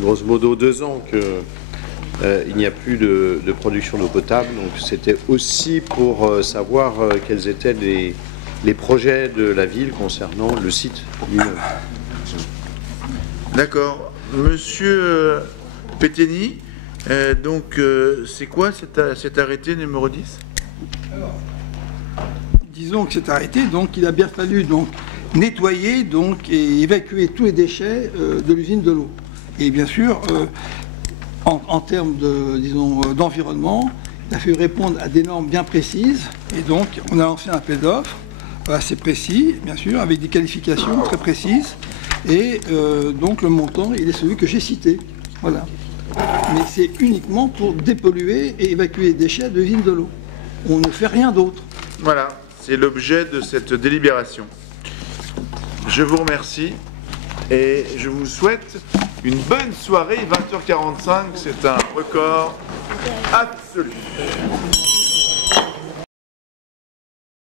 grosso modo 2 ans qu'il n'y a plus de production d'eau potable. Donc c'était aussi pour savoir quels étaient les projets de la ville concernant le site lui-même. D'accord. Monsieur Péteni, donc c'est quoi cet arrêté numéro 10 ? Disons que cet arrêté, donc il a bien fallu donc nettoyer donc et évacuer tous les déchets de l'usine de l'eau. Et bien sûr, en termes de, disons, d'environnement, il a fallu répondre à des normes bien précises. Et donc, on a lancé un appel d'offres assez précis, bien sûr, avec des qualifications très précises. Et donc le montant, il est celui que j'ai cité. Voilà. Mais c'est uniquement pour dépolluer et évacuer les déchets de l'usine de l'eau. On ne fait rien d'autre. Voilà, c'est l'objet de cette délibération. Je vous remercie et je vous souhaite une bonne soirée. 20h45, c'est un record absolu.